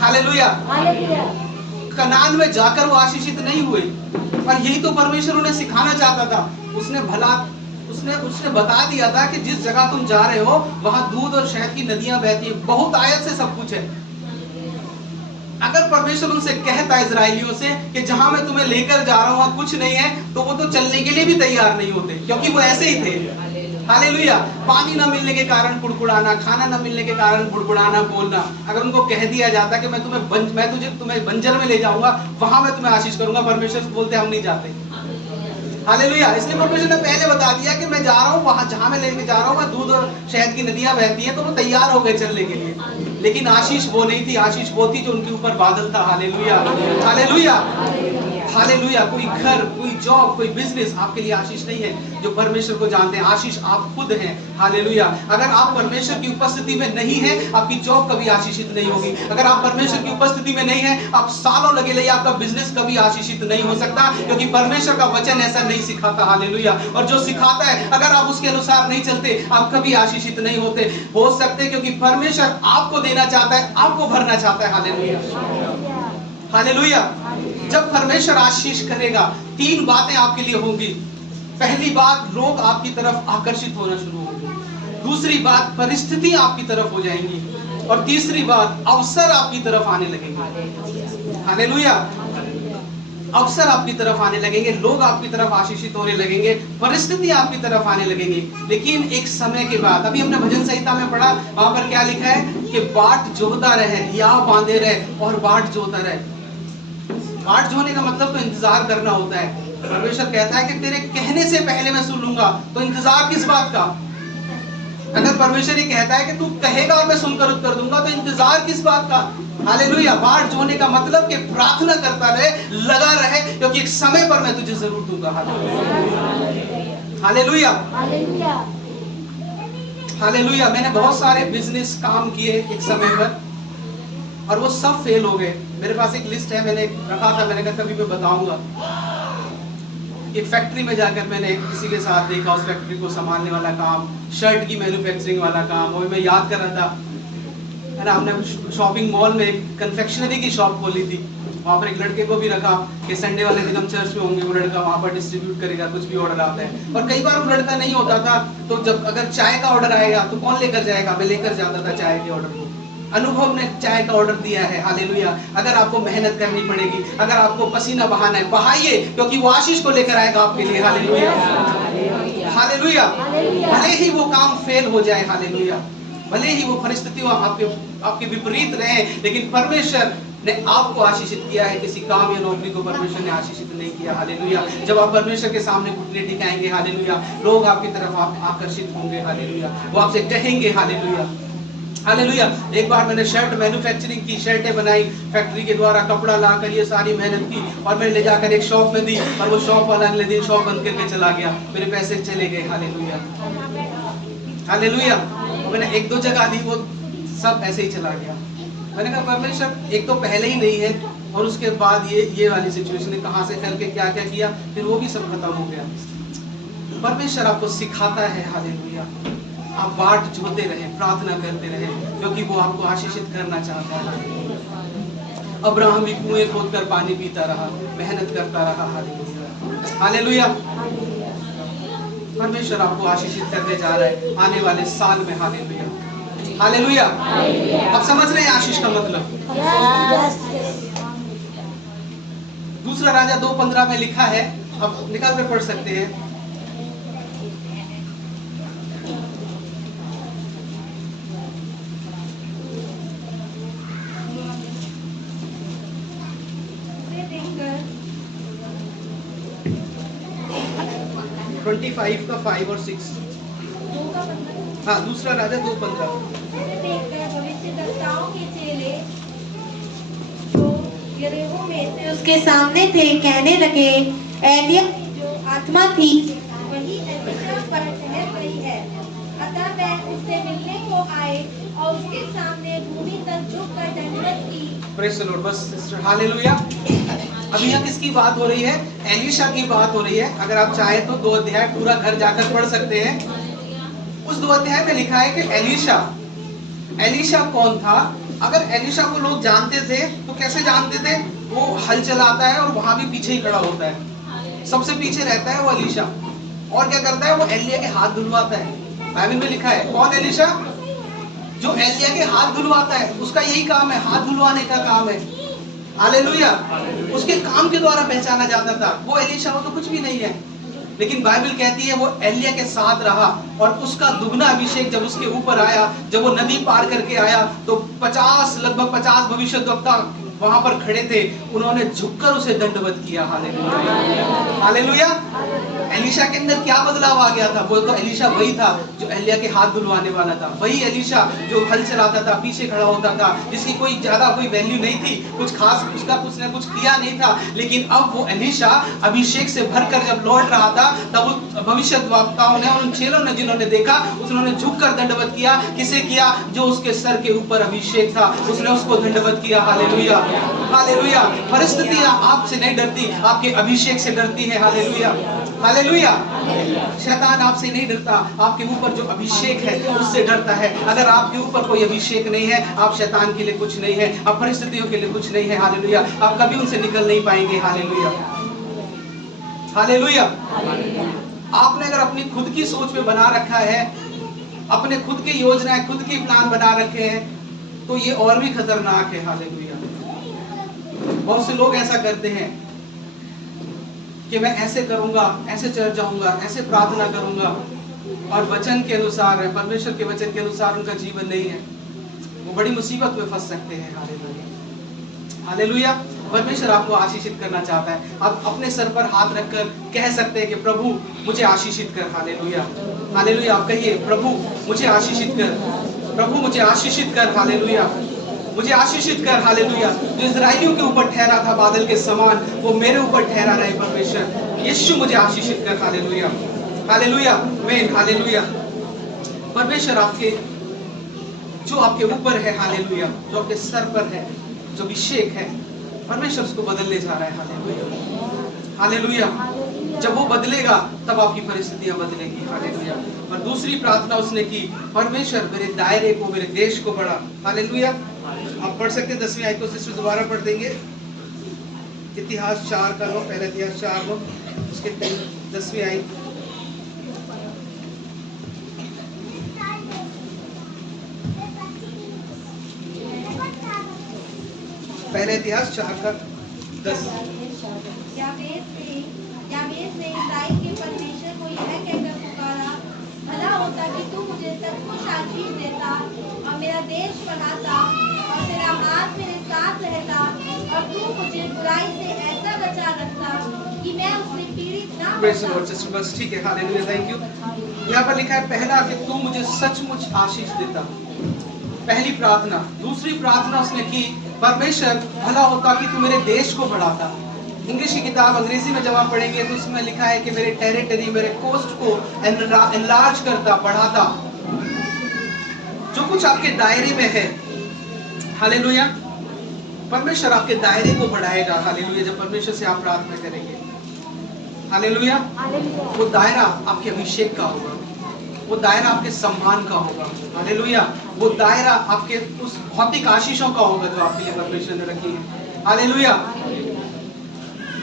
hallelujah. कनान में जाकर वो आशीषित नहीं हुए, और यही तो परमेश्वर उन्हें सिखाना चाहता था। उसने बता दिया था कि जिस जगह तुम जा रहे हो वहां दूध और शहद की नदियां बहती है, बहुत आयत से सब कुछ है। अगर परमेश्वर उनसे कहता इजरायलियों से कि जहां मैं तुम्हें लेकर जा रहा हूं वहां कुछ नहीं है, तो वो तो चलने के लिए भी तैयार नहीं होते, क्योंकि वो ऐसे ही थे। हालेलुया। पानी ना मिलने के कारण कुड़कुड़ाना, खाना ना मिलने के कारण बुड़बुड़ाना, बोलना। अगर उनको कह दिया जाता कि मैं तुम्हें बंजर में ले जाऊंगा, वहां मैं तुम्हें आशीष करूंगा, परमेश्वर बोलते हम नहीं जाते। हालेलुया। इसलिए परमेश्वर ने पहले बता दिया कि मैं जा रहा हूँ, वहां जहां मैं लेके जा रहा हूँ वहां दूध और शहद की नदियां बहती हैं, तो वो तैयार हो गए चलने के लिए। लेकिन आशीष वो नहीं थी, आशीष वो थी जो उनके ऊपर बादल था। Hallelujah, hallelujah, hallelujah. कोई घर, कोई जॉब, कोई बिजनेस आपके लिए आशीष नहीं है। जो परमेश्वर को जानते हैं। आशीष आप खुद हैं, हालेलुया। अगर आप परमेश्वर की उपस्थिति में नहीं हैं, आपकी जॉब कभी आशीषित नहीं होगी। अगर आप परमेश्वर की उपस्थिति में नहीं हैं, आप सालों लगे रहिए, आपका बिजनेस कभी आशीषित नहीं हो सकता, क्योंकि परमेश्वर का वचन ऐसा नहीं सिखाता, हालेलुया। और जो सिखाता है, अगर आप उसके अनुसार नहीं चलते, आप कभी आशीषित नहीं हो सकते, क्योंकि परमेश्वर आपको देना चाहता है, आपको भरना चाहता है, हालेलुया, हालेलुया। जब परमेश्वर आशीष करेगा, 3 बातें आपके लिए होंगी। पहली बात, लोग आपकी तरफ आकर्षित होना शुरू होंगे। दूसरी बात, परिस्थिति आपकी तरफ हो जाएंगी। और तीसरी बात, अवसर आपकी तरफ आने लगेंगे, हालेलुया। अवसर आपकी तरफ आने लगेंगे, लोग आपकी तरफ आशीषित होने लगेंगे, परिस्थिति आपकी तरफ आने लगेंगी। लेकिन एक समय के बाद, अभी हमने भजन संहिता में पढ़ा, वहां पर क्या लिखा है कि बाट जोहता रहे या बांधे रहे और बाट जोहता रहे। बाट जोहने का मतलब तो इंतजार करना होता है। परमेश्वर कहता है कि तेरे कहने से पहले मैं सुन लूंगा, तो इंतजार किस बात का? अगर परमेश्वर ये कहता है कि तू कहेगा और मैं सुनकर उत्तर दूंगा, तो इंतजार किस बात का? हालेलुया। बाट जोहने का मतलब कि प्रार्थना करता रहे, लगा रहे, क्योंकि एक समय पर मैं तुझे जरूर दूंगा। Hallelujah, hallelujah. मैंने बहुत सारे बिजनेस काम किए एक समय पर, और वो सब फेल हो गए। मेरे पास एक लिस्ट है, मैंने रखा था, मैंने कहा कभी मैं बताऊंगा। एक फैक्ट्री में जाकर मैंने किसी के साथ देखा, उस फैक्ट्री को संभालने वाला काम, शर्ट की मैन्युफैक्चरिंग वाला काम, वो मैं याद कर रहा था, है ना। हमने शॉपिंग मॉल में एक कन्फेक्शनरी की शॉप खोली थी। वहाँ पर एक लड़के को भी रखा कि संडे वाले दिन हम चर्च में होंगे, वो लड़का वहाँ पर डिस्ट्रीब्यूट करेगा, कुछ भी ऑर्डर आता है। और कई बार वो लड़का नहीं होता था, तो जब अगर चाय का ऑर्डर आएगा तो कौन लेकर जाएगा? मैं लेकर जाता था चाय के ऑर्डर को। अनुभव ने चाय का ऑर्डर दिया है, हालेलुया। अगर आपको मेहनत करनी पड़ेगी, अगर आपको पसीना बहाना है, बहाइए, क्योंकि वो आशीष को लेकर आएगा आपके लिए, हालेलुया, हालेलुया। भले ही वो काम फेल हो जाए, हालेलुया, भले ही वो परिस्थितियां आपके विपरीत रहे, लेकिन परमेश्वर ने आपको आशीषित किया है। किसी काम या नौकरी को परमेश्वर ने आशीषित नहीं किया, हालेलुया। जब आप परमेश्वर के सामने घुटने टिकाएंगे, हालेलुया, लोग आपकी तरफ आकर्षित होंगे, हालेलुया, वो आपसे कहेंगे, हालेलुया, हालेलुया। एक बार मैंने शर्ट मैन्युफैक्चरिंग की, शर्टें बनाई फैक्ट्री के द्वारा, कपड़ा लाकर ये सारी मेहनत की, और मैंने ले जाकर एक शॉप में दी, और वो शॉप वाला अगले दिन शॉप बंद करके चला गया, मेरे पैसे चले गए, हालेलुया, हालेलुया। मैंने 1-2 जगह दी, वो सब ऐसे ही चला गया। मैंने कहा परमेश्वर, एक तो पहले ही नहीं है, और उसके बाद ये वाली सिचुएशन है, कहां से करके क्या क्या किया, फिर वो भी सब खत्म हो गया। परमेश्वर आपको सिखाता है, हालेलुया, आप बाट जोते रहे, प्रार्थना करते रहे, क्योंकि वो आपको आशीषित करना चाहता है। अब्राहम भी कुएं खोदकर पानी पीता रहा, मेहनत करता रहा, हालेलुया, हालेलुया। परमेश्वर आपको आशीषित करने जा रहा है आने वाले साल में, हालेलुया, हालेलुया। अब समझ रहे हैं आशीष का मतलब? दूसरा राजा 2:15 में लिखा है, अब निकाल कर पढ़ सकते हैं। देखकर 25 का 5 और 6, हाँ, दूसरा राजा 2:15। भविष्यद्वक्ताओं के चेले जो यरीहो में से उसके सामने थे, कहने लगे, एलिय्याह की जो आत्मा थी वही एलीशा पर ठहर गई है। अतः वह उससे मिलने को आए और उसके सामने भूमि तक झुककर दंडवत की। Praise the Lord. बस सिस्टर, हालेलुया। अभी यहाँ किसकी बात हो रही है? एलीशा की बात हो रही है। अगर आप चाहें तो 2 अध्याय पूरा घर जाकर पढ़ सकते हैं। उस 2 अध्याय में लिखा है कि एलीशा कौन था? अगर एलीशा को लोग जानते थे तो कैसे जानते थे? वो हल चलाता है और वहां भी पीछे ही खड़ा होता है, सबसे पीछे रहता है वो एलीशा। और क्या करता है? वो एलिय्याह के हाथ धुलवाता है। बाइबल में लिखा है, कौन एलीशा? जो एलिय्याह के हाथ धुलवाता है, उसका यही काम है, हाथ धुलवाने का काम है, हालेलुया। उसके काम के द्वारा पहचाना जाता था। वो एलीशा, वो तो कुछ भी नहीं है, लेकिन बाइबल कहती है वो एलिय्याह के साथ रहा, और उसका दुगना अभिषेक जब उसके ऊपर आया, जब वो नदी पार करके आया, तो लगभग 50 भविष्यद्वक्ता वहां पर खड़े थे। उन्होंने झुककर उसे दंडवत किया, हालेलुया, हालेलुया, एलीशा के अंदर क्या बदलाव आ गया था? वो तो एलीशा वही था जो एलिया के हाथ धुलवाने वाला था, वही एलीशा जो हल चलाता था, पीछे खड़ा होता था, जिसकी कोई ज्यादा कोई वैल्यू नहीं थी, कुछ खास उसका कुछ ने कुछ किया नहीं था। लेकिन अब वो एलीशा अभिषेक से भरकर जब लौट रहा था, तब उस भविष्यद्वक्ताओं ने और उन चेलों ने जिन्होंने देखा, उन्होंने झुककर दंडवत किया। किसे किया? जो उसके सर के ऊपर अभिषेक था, उसने उसको दंडवत किया। Hallelujah, hallelujah. परिस्थितियां आपसे नहीं डरती, आपके अभिषेक से डरती है। Hallelujah, hallelujah. शैतान आपसे नहीं डरता, आपके ऊपर जो अभिषेक है उससे डरता है। अगर आपके ऊपर कोई अभिषेक नहीं है, आप शैतान के लिए कुछ नहीं है, आप परिस्थितियों के लिए कुछ नहीं है। हालेलुया, आप कभी उनसे निकल नहीं पाएंगे। Hallelujah, hallelujah. आपने अगर अपनी खुद की सोच में बना रखा है, अपने खुद की योजनाएं, खुद की प्लान बना रखे हैं, तो ये और भी खतरनाक है। हालेलुया। बहुत से लोग ऐसा करते हैं कि मैं ऐसे करूंगा, ऐसे चर्च जाऊंगा, ऐसे प्रार्थना करूंगा, और वचन के अनुसार है, परमेश्वर के वचन के अनुसार उनका जीवन नहीं है। वो बड़ी मुसीबत में फंस सकते हैं। Hallelujah, hallelujah. परमेश्वर आपको आशीषित करना चाहता है। आप अपने सर पर हाथ रखकर कह सकते हैं कि प्रभु मुझे आशीषित कर। Hallelujah, hallelujah. आप कहिए, प्रभु मुझे आशीषित कर, प्रभु मुझे आशीषित कर। हालेलुया, मुझे आशीषित कर। हालेलुया। जो इस्राएलियों के ऊपर ठहरा था बादल के समान, वो मेरे ऊपर ठहरा रहे। परमेश्वर यीशु मुझे आशीषित कर। हालेलुया, हालेलुया, आमीन, हालेलुया। परमेश्वर आपके जो आपके ऊपर है, हालेलुया, जो आपके सर पर है, जो अभिषेक है, परमेश्वर उसको बदलने जा रहा है। Hallelujah, hallelujah. जब वो बदलेगा तब आपकी परिस्थितियां बदलेगी। हालेलुया। और दूसरी प्रार्थना उसने की, परमेश्वर मेरे दायरे को, मेरे देश को बढ़ा। हालेलुया। आप पढ़ सकते हैं 10वीं आयत को, सिस्टर दोबारा पढ़ देंगे। इतिहास 4 का लो, पहला इतिहास 4 लो, उसके 10वीं आयत। पहले इतिहास 4 का 10। याबेस ने इस्राएल के परमेश्वर को यह कहकर पुकारा, भला होता कि तू मुझे सचमुच आशीष देता और मेरा देश बढ़ाता और तेरा हाथ मेरे साथ रहता, और तू मुझे बुराई से ऐसा बचा रखता कि मैं उससे पीड़ित ना होता। बस ठीक है। Hallelujah, thank you. यहाँ पर लिखा है पहला कि तू मुझे सचमुच आशीष देता, पहली प्रार्थना। दूसरी प्रार्थना उसने की, परमेश्वर भला होता कि तू मेरे देश को बढ़ाता। इंग्लिश की किताब अंग्रेजी में जब आप पढ़ेंगे तो उसमें लिखा है कि मेरे टेरिटरी, मेरे कोस्ट को एनलार्ज करता, बढ़ाता, जो कुछ आपके दायरे में है। हालेलुया। परमेश्वर आपके दायरे को बढ़ाएगा। हालेलुया। जब परमेश्वर से आप प्रार्थना करेंगे, हालेलुया, वो दायरा आपके अभिषेक का होगा, वो दायरा आपके सम्मान का होगा। हालेलुया। वो दायरा आपके उस भौतिक आशीषों का होगा जो आपके लिए परमेश्वर ने रखी है। हालेलुया।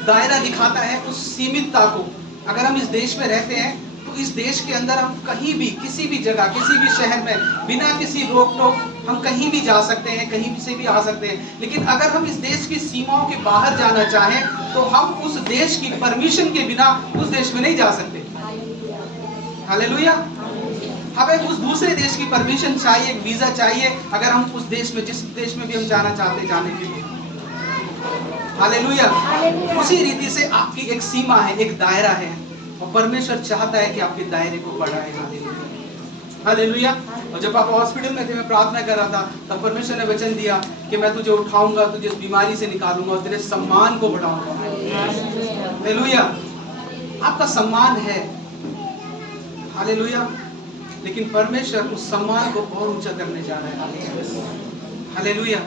दायरा दिखाता है उस सीमितता को। अगर हम इस देश में रहते हैं तो इस देश के अंदर हम कहीं भी, किसी भी जगह, किसी भी शहर में बिना किसी रोक टोक हम कहीं भी जा सकते हैं, कहीं से भी आ सकते हैं। लेकिन अगर हम इस देश की सीमाओं के बाहर जाना चाहें तो हम उस देश की परमिशन के बिना उस देश में नहीं जा सकते। हालेलुया। हमें उस दूसरे देश की परमिशन चाहिए, एक वीजा चाहिए, अगर हम उस देश में, जिस देश में भी हम जाना चाहते हैं, जाने के लिए। हालेलुया। उसी रीति से आपकी एक सीमा है, एक दायरा है, और परमेश्वर चाहता है कि आपके दायरे को बढ़ाए। Hallelujah, hallelujah. और जब आप हॉस्पिटल में थे, मैं प्रार्थना कर रहा था, तब परमेश्वर ने वचन दिया कि मैं तुझे उठाऊंगा, तुझे इस बीमारी से निकालूंगा और तेरे सम्मान को बढ़ाऊंगा। हालेलुया। आपका सम्मान है, हालेलुया, लेकिन परमेश्वर उस सम्मान को और ऊंचा करने जा रहा है। हालेलुया।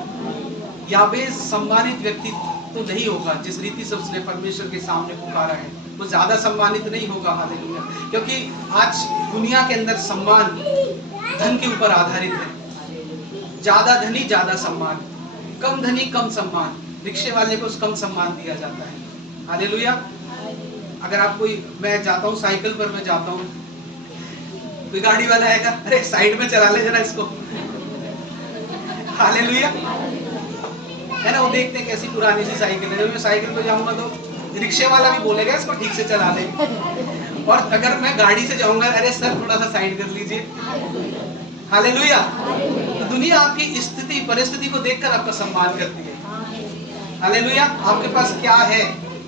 याबेस सम्मानित व्यक्ति तो नहीं होगा जिस रीति से उसने परमेश्वर के सामने पुकारा है, वो ज्यादा सम्मानित नहीं होगा। हालेलुया। क्योंकि आज दुनिया के अंदर सम्मान धन के ऊपर आधारित है। ज्यादा धनी ज्यादा सम्मान, कम धनी कम सम्मान, रिक्शे वाले को कम सम्मान दिया जाता है। हालेलुया। अगर आप कोई, मैं जाता हूँ साइकिल पर, मैं जाता हूँ, कोई गाड़ी वाला आएगा, अरे साइड में चला ले जरा इसको। हालेलुया, है ना। वो देखते हैं कैसी पुरानी सी साइकिल है। जब मैं साइकिल पे जाऊंगा तो रिक्शे वाला भी बोलेगा इसको ठीक से चला ले। और अगर मैं गाड़ी से जाऊंगा, अरे सर थोड़ा सा साइड कर लीजिए। हालेलुया। तो दुनिया आपकी स्थिति, परिस्थिति को देखकर आपका सम्मान करती है। हालेलुया। आपके पास क्या है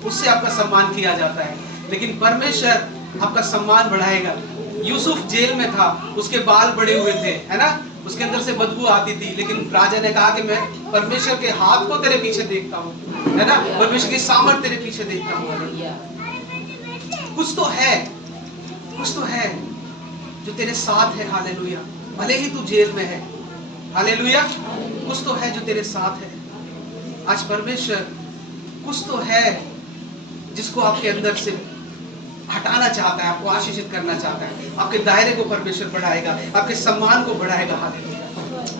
उससे आपका सम्मान किया जाता है। लेकिन परमेश्वर आपका सम्मान बढ़ाएगा। यूसुफ जेल में था, उसके बाल बड़े हुए थे, है ना, उसके अंदर से बदबू आती थी, लेकिन राजा ने कहा कि मैं परमेश्वर के हाथ को तेरे पीछे देखता हूँ, है ना, परमेश्वर की सामर्थ तेरे पीछे देखता हूँ। कुछ तो है, कुछ तो है जो तेरे साथ है, हालेलुया। भले ही तू जेल में है, हालेलुया, कुछ तो है जो तेरे साथ है। आज परमेश्वर कुछ तो है जिसको आपके अंदर से हटाना चाहता है, आपको आशीषित करना चाहता है। आपके दायरे को परमेश्वर बढ़ाएगा, आपके सम्मान को बढ़ाएगा, हालेलुया,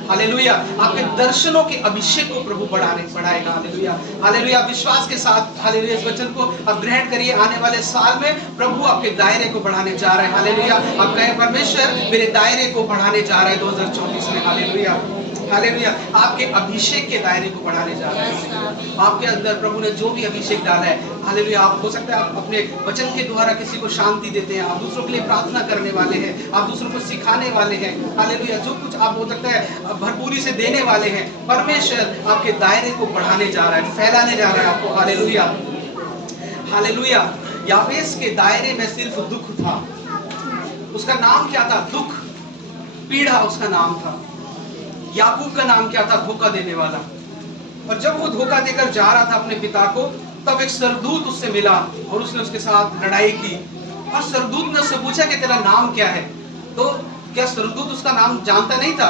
हालेलुया। आपके दर्शनों के अभिषेक को प्रभु बढ़ाएगा, हालेलुया, हालेलुया। विश्वास के साथ हालेलुया इस वचन को आप ग्रहण करिए। आने वाले साल में प्रभु आपके दायरे को बढ़ाने जा रहा है, हालेलुया। आप कहें परमेश्वर मेरे दायरे को बढ़ाने जा रहा है 2024 में, हालेलुया, हालेलुया। आपके अभिषेक के दायरे को बढ़ाने जा रहा है। आपके अंदर प्रभु ने जो भी अभिषेक डाला है, हालेलुया। आप हो सकता है आप अपने वचन के द्वारा किसी को शांति देते हैं, आप दूसरों के लिए प्रार्थना करने वाले हैं, आप दूसरों को सिखाने वाले हैं, हालेलुया। जो कुछ आप हो सकता है भरपूरी से देने वाले हैं। परमेश्वर आपके दायरे को बढ़ाने जा रहा है, फैलाने जा रहा है आपको, हालेलुया, हालेलुया। याबेस के दायरे में सिर्फ दुख था। उसका नाम क्या था? दुख, पीड़ा उसका नाम था। याकूब का नाम क्या था? धोखा देने वाला। और जब वो धोखा देकर जा रहा था अपने पिता को, तब एक सरदूत उससे मिला और उसने उसके साथ लड़ाई की। और सरदूत ने उससे पूछा कि तेरा नाम क्या है? तो क्या सरदूत उसका नाम जानता नहीं था?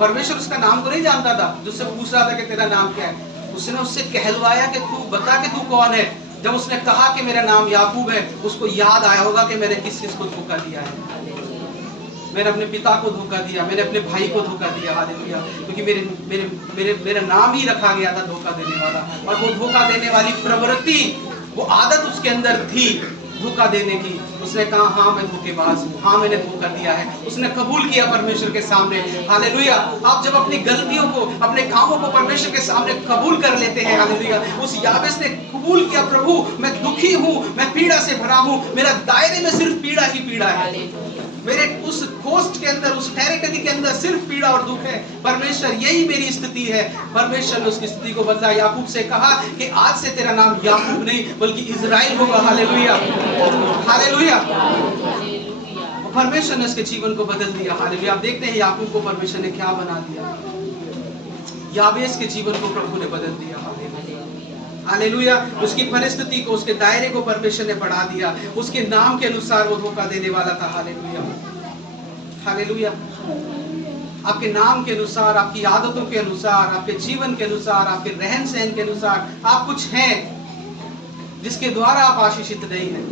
परमेश्वर उसका नाम तो नहीं जानता था जो उससे पूछ रहा था कि तेरा नाम क्या है। उसने उससे कहलवाया कि तू बता कि तू कौन है। जब उसने कहा कि मेरा नाम याकूब है, उसको याद आया होगा कि मैंने किस किस को धोखा दिया है। मैंने अपने पिता को धोखा दिया, मैंने अपने भाई को धोखा दिया, हालेलुया, क्योंकि मेरे मेरे मेरे मेरा नाम ही रखा गया था धोखा देने वाला। और वो धोखा देने वाली प्रवृत्ति, वो आदत उसके अंदर थी धोखा देने की। उसने कहा हाँ मैं धोखेबाज हूँ, हाँ मैंने धोखा दिया है। उसने कबूल किया परमेश्वर के सामने, हालेलुया। आप जब अपनी गलतियों को, अपने कामों को परमेश्वर के सामने कबूल कर लेते हैं, हालेलुया। उस याबेस ने कबूल किया, प्रभु मैं दुखी हूँ, मैं पीड़ा से भरा हूँ, मेरा दायरे में सिर्फ पीड़ा ही पीड़ा है, मेरे उस कोस्ट के अंदर, उस टेरिटरी के अंदर सिर्फ पीड़ा और दुख है। परमेश्वर यही मेरी स्थिति है। परमेश्वर ने उसकी स्थिति को बदला। याकूब से कहा कि आज से तेरा नाम याकूब नहीं बल्कि इजराइल होगा, हालेलुया, हालेलुया। परमेश्वर ने उसके जीवन को बदल दिया, हालेलुया। आप देखते हैं याकूब को परमेश्वर ने क्या बना दिया। याबेस के जीवन को प्रभु ने बदल दिया, हालेलुया। उसकी परिस्थिति को, उसके दायरे को परमेश्वर ने बढ़ा दिया। उसके नाम के अनुसार वो धोखा देने वाला था, हालेलुया, हालेलुया। आपके नाम के अनुसार, आपकी आदतों के अनुसार, आपके जीवन के अनुसार, आपके रहन सहन के अनुसार आप कुछ हैं जिसके द्वारा आप आशीषित नहीं हैं।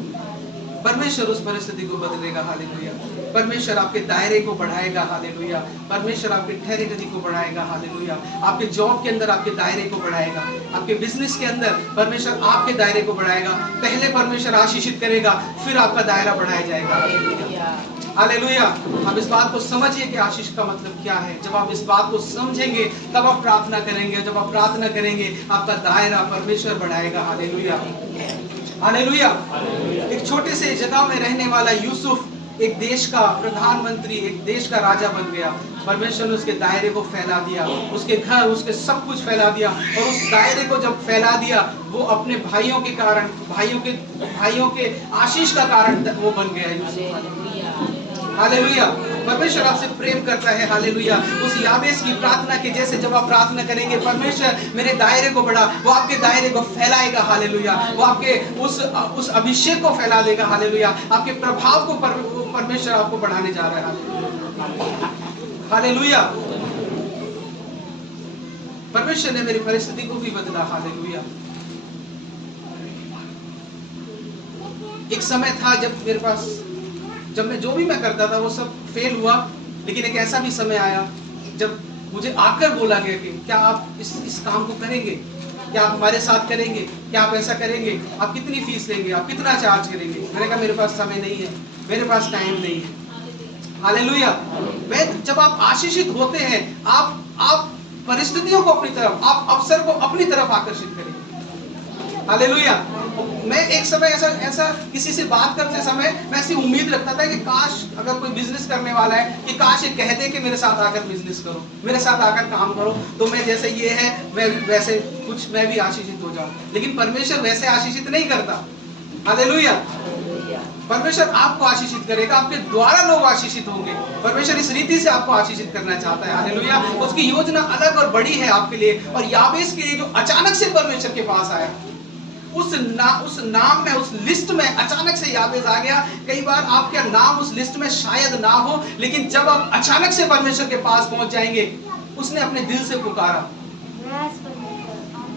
परमेश्वर उस परिस्थिति को बदलेगा, हालेलुया। परमेश्वर आपके दायरे को बढ़ाएगा, हालेलुया। परमेश्वर आपके टेरिटरी को बढ़ाएगा, हालेलुया। आपके जॉब के अंदर आपके दायरे को बढ़ाएगा, आपके बिजनेस के अंदर परमेश्वर आपके दायरे को बढ़ाएगा। पहले परमेश्वर आशीषित करेगा, फिर आपका दायरा बढ़ाया जाएगा, हालेलुया। आप इस बात को समझिए कि आशीष का मतलब क्या है। जब आप इस बात को समझेंगे तब आप प्रार्थना करेंगे। जब आप प्रार्थना करेंगे आपका दायरा परमेश्वर बढ़ाएगा, हालेलुया, हालेलुया। एक छोटे से जगह में रहने वाला यूसुफ एक देश का प्रधानमंत्री, एक देश का राजा बन गया। परमेश्वर ने उसके दायरे को फैला दिया, उसके घर, उसके सब कुछ फैला दिया। और उस दायरे को जब फैला दिया, वो अपने भाइयों के कारण, भाइयों के आशीष का कारण वो बन गया यूसुफ, हालेलुया। परमेश्वर आपसे प्रेम करता है, हालेलुया। उस याबेस की प्रार्थना के जैसे जब आप प्रार्थना करेंगे परमेश्वर मेरे दायरे को बढ़ा, वो आपके दायरे को फैलाएगा, हालेलुया। वो आपके उस अभिषेक को फैला देगा, हालेलुया। आपके प्रभाव को परमेश्वर आपको बढ़ाने जा रहा है, हालेलुया। परमेश्वर ने मेरी परिस्थिति को भी बदला, हालेलुया। एक समय था जब मेरे पास, जब मैं जो भी मैं करता था वो सब फेल हुआ। लेकिन एक ऐसा भी समय आया जब मुझे आकर बोला गया कि क्या आप इस काम को करेंगे, क्या आप हमारे साथ करेंगे, क्या आप ऐसा करेंगे, आप कितनी फीस लेंगे, आप कितना चार्ज करेंगे। मैंने कहा मेरे पास समय नहीं है, मेरे पास टाइम नहीं है, हालेलुया। जब आप आशीषित होते हैं, आप परिस्थितियों को अपनी तरफ, आप अवसर को अपनी तरफ आकर्षित करेंगे, हालेलुया। मैं एक समय ऐसा किसी से बात करते समय मैं ऐसी उम्मीद रखता था कि काश अगर कोई बिजनेस करने वाला है कि काश ये कह दे कि मेरे साथ आकर बिजनेस करो, मेरे साथ आकर काम करो, तो मैं जैसे ये है मैं वैसे कुछ मैं भी आशीषित हो जाऊं। लेकिन परमेश्वर वैसे आशीषित नहीं करता, हालेलुया, परमेश्वर आपको आशीषित करेगा, आपके द्वारा लोग आशीषित होंगे। परमेश्वर इस रीति से आपको आशीषित करना चाहता है। हालेलुया। उसकी योजना अलग और बड़ी है आपके लिए। और याबेस के लिए जो अचानक से परमेश्वर के पास आया, उस नाम में, उस लिस्ट में अचानक से याबेस आ गया। कई बार आपका नाम उस लिस्ट में शायद ना हो, लेकिन जब आप अचानक से परमेश्वर के पास पहुंच जाएंगे, उसने अपने दिल से पुकारा,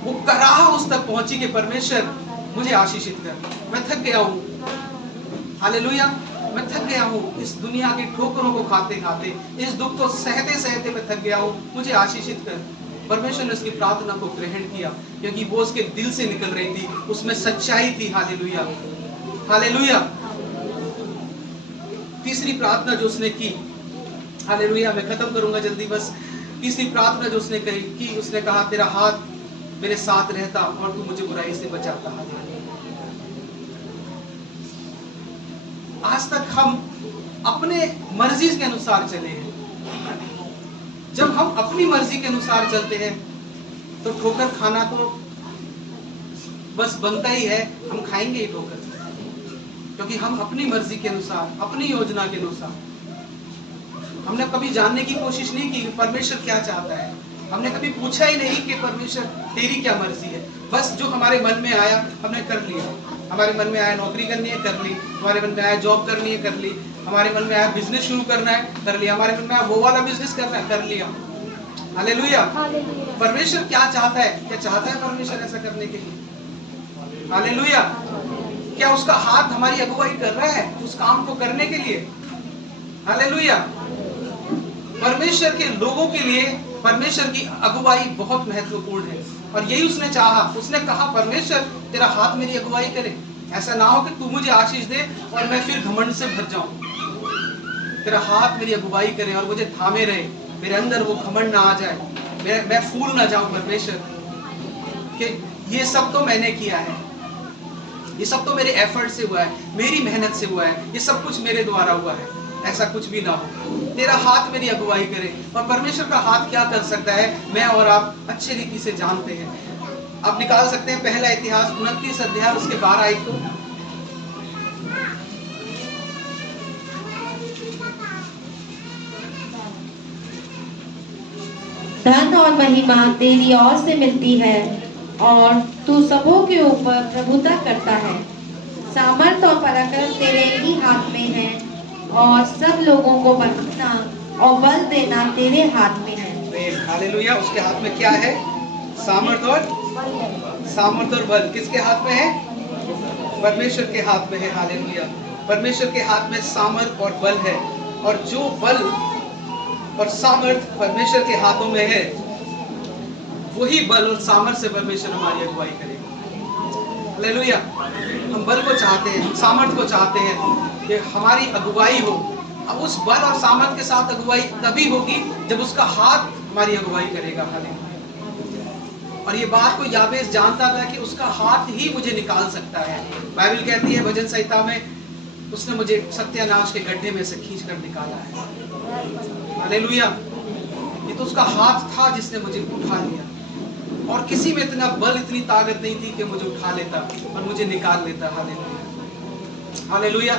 वो कराह उस तक पहुंची कि परमेश्वर मुझे आशीषित कर, मैं थक गया हूं। हालेलुया। मैं थक गया हूँ इस दुनिया की ठोकरों को खाते खाते, इस दुख को सहते सहते मैं थक गया हूँ, मुझे आशीषित कर। परमेश्वर ने उसकी प्रार्थना को ग्रहण किया, क्योंकि वो उसके दिल से निकल रही थी, उसमें सच्चाई थी। Hallelujah, hallelujah. तीसरी प्रार्थना जो उसने की, हालेलुया, मैं खत्म करूंगा जल्दी बस। तीसरी प्रार्थना जो उसने की, उसने कहा, तेरा हाथ मेरे साथ रहता और तू मुझे बुराई से बचाता। आज तक हम अपने मर्जी के अनुसार चले हैं। जब हम अपनी मर्जी के अनुसार चलते हैं तो ठोकर खाना तो बस बनता ही है, हम खाएंगे ही ठोकर, क्योंकि हम अपनी मर्जी के अनुसार, अपनी योजना के अनुसार, हमने कभी जानने की कोशिश नहीं की परमेश्वर क्या चाहता है। हमने कभी पूछा ही नहीं कि परमेश्वर तेरी क्या मर्जी है। बस जो हमारे मन में आया हमने कर लिया। हमारे मन में आया नौकरी करनी है, कर ली। हमारे मन में आया जॉब करनी है, कर ली। हमारे मन में आया बिजनेस शुरू करना है, कर लिया। हमारे मन में आया वो वाला बिजनेस करना है, कर लिया। हालेलुया। परमेश्वर क्या चाहता है? क्या चाहता है परमेश्वर ऐसा करने के लिए? हालेलुया। क्या उसका हाथ हमारी अगुवाई कर रहा है उस काम को करने के लिए? हालेलुया। परमेश्वर के लोगों के लिए परमेश्वर की अगुवाई बहुत महत्वपूर्ण है, और यही उसने चाहा। उसने कहा, परमेश्वर तेरा हाथ मेरी अगुवाई करे। ऐसा ना हो कि तू मुझे आशीष दे और मैं फिर घमंड से भर जाऊं। तेरा हाथ मेरी अगुवाई करे और मुझे थामे रहे, मेरे अंदर वो घमंड ना आ जाए, मैं फूल ना जाऊं परमेश्वर कि ये सब तो मैंने किया है, ये सब तो मेरे एफर्ट से हुआ है, मेरी मेहनत से हुआ है, ये सब कुछ मेरे द्वारा हुआ है। ऐसा कुछ भी ना हो। तेरा हाथ मेरी अगुवाई करे। और परमेश्वर का हाथ क्या कर सकता है, मैं और आप अच्छे रीति से जानते हैं। आप निकाल सकते हैं पहला इतिहास 29 अध्याय उसके 12 आयत को। धन और महिमा तेरी ओर से मिलती है और तू सबों के ऊपर प्रभुता करता है। सामर्थ और पराक्रम तेरे ही हाथ में है और सब लोगों को बनाना और बल देना तेरे हाथ में है। हालेलुया। उसके हाथ में क्या है? सामर्थ और बल। किसके हाथ में है? परमेश्वर के हाथ में है। हालेलुया। परमेश्वर के हाथ में सामर्थ और बल है, और जो बल और सामर्थ परमेश्वर के हाथों में है, वही बल और सामर्थ से परमेश्वर हमारी अगुवाई करेगा। हालेलुया। हम बल को चाहते हैं, हम सामर्थ को चाहते हैं कि हमारी अगुवाई हो। अब उस बल और सामर्थ के साथ अगुवाई तभी होगी जब उसका हाथ हमारी अगुवाई करेगा। हालेलुया। और ये बात को याबेस जानता था कि उसका हाथ ही मुझे निकाल सकता है। बाइबल कहती है भजन संहिता में, उसने मुझे सत्यानाश के गड्ढे में से खींचकर निकाला है। हालेलुया। ये तो उसका हाथ था जिसने मुझे उठा लिया, और किसी में इतना बल, इतनी ताकत नहीं थी कि मुझे उठा लेता और मुझे निकाल लेता। हालेलुया। हालेलुया।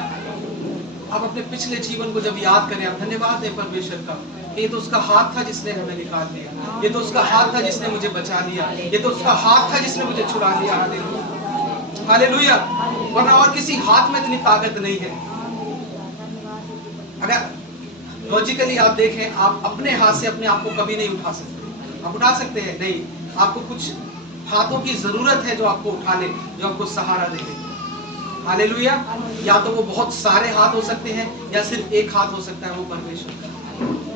आप अपने पिछले जीवन को जब याद करें, आप धन्यवाद दें परमेश्वर का, ये तो उसका हाथ था जिसने हमें निकाल लिया, ये तो उसका हाथ था जिसने मुझे बचा लिया, ये तो उसका हाथ था जिसने मुझे छुड़ा लिया। हालेलुया। हालेलुया। वरना और किसी हाथ में इतनी ताकत नहीं है। अगर लॉजिकली आप देखें, आप अपने हाथ से अपने आप को कभी नहीं उठा सकते। आप उठा सकते हैं? नहीं। आपको कुछ हाथों की जरूरत है जो आपको उठा ले, जो आपको सहारा दे। हालेलुया। या तो वो बहुत सारे हाथ हो सकते हैं, या सिर्फ एक हाथ हो सकता है, वो परमेश्वर का।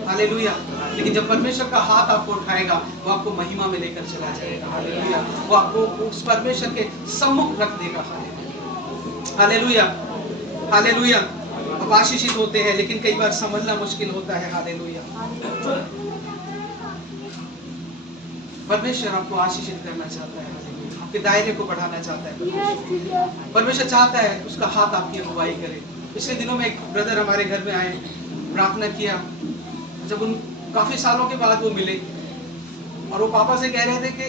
हालेलुया। लेकिन जब परमेश्वर का हाथ आपको उठाएगा, वो आपको महिमा में लेकर चला जाएगा। हालेलुया। वो आपको उस परमेश्वर के सम्मुख रख देगा। हालेलुया। हालेलुया। आप आशीषित होते हैं, लेकिन कई बार समझना मुश्किल होता है। हालेलुया। परमेश्वर आपको आशीषित करना चाहता है, आपके दायरे को बढ़ाना चाहता है। परमेश्वर चाहता है उसका हाथ आपकी अगुवाई करे। पिछले दिनों में एक ब्रदर हमारे घर में आए, प्रार्थना किया। जब उन काफी सालों के बाद वो मिले, और वो पापा से कह रहे थे कि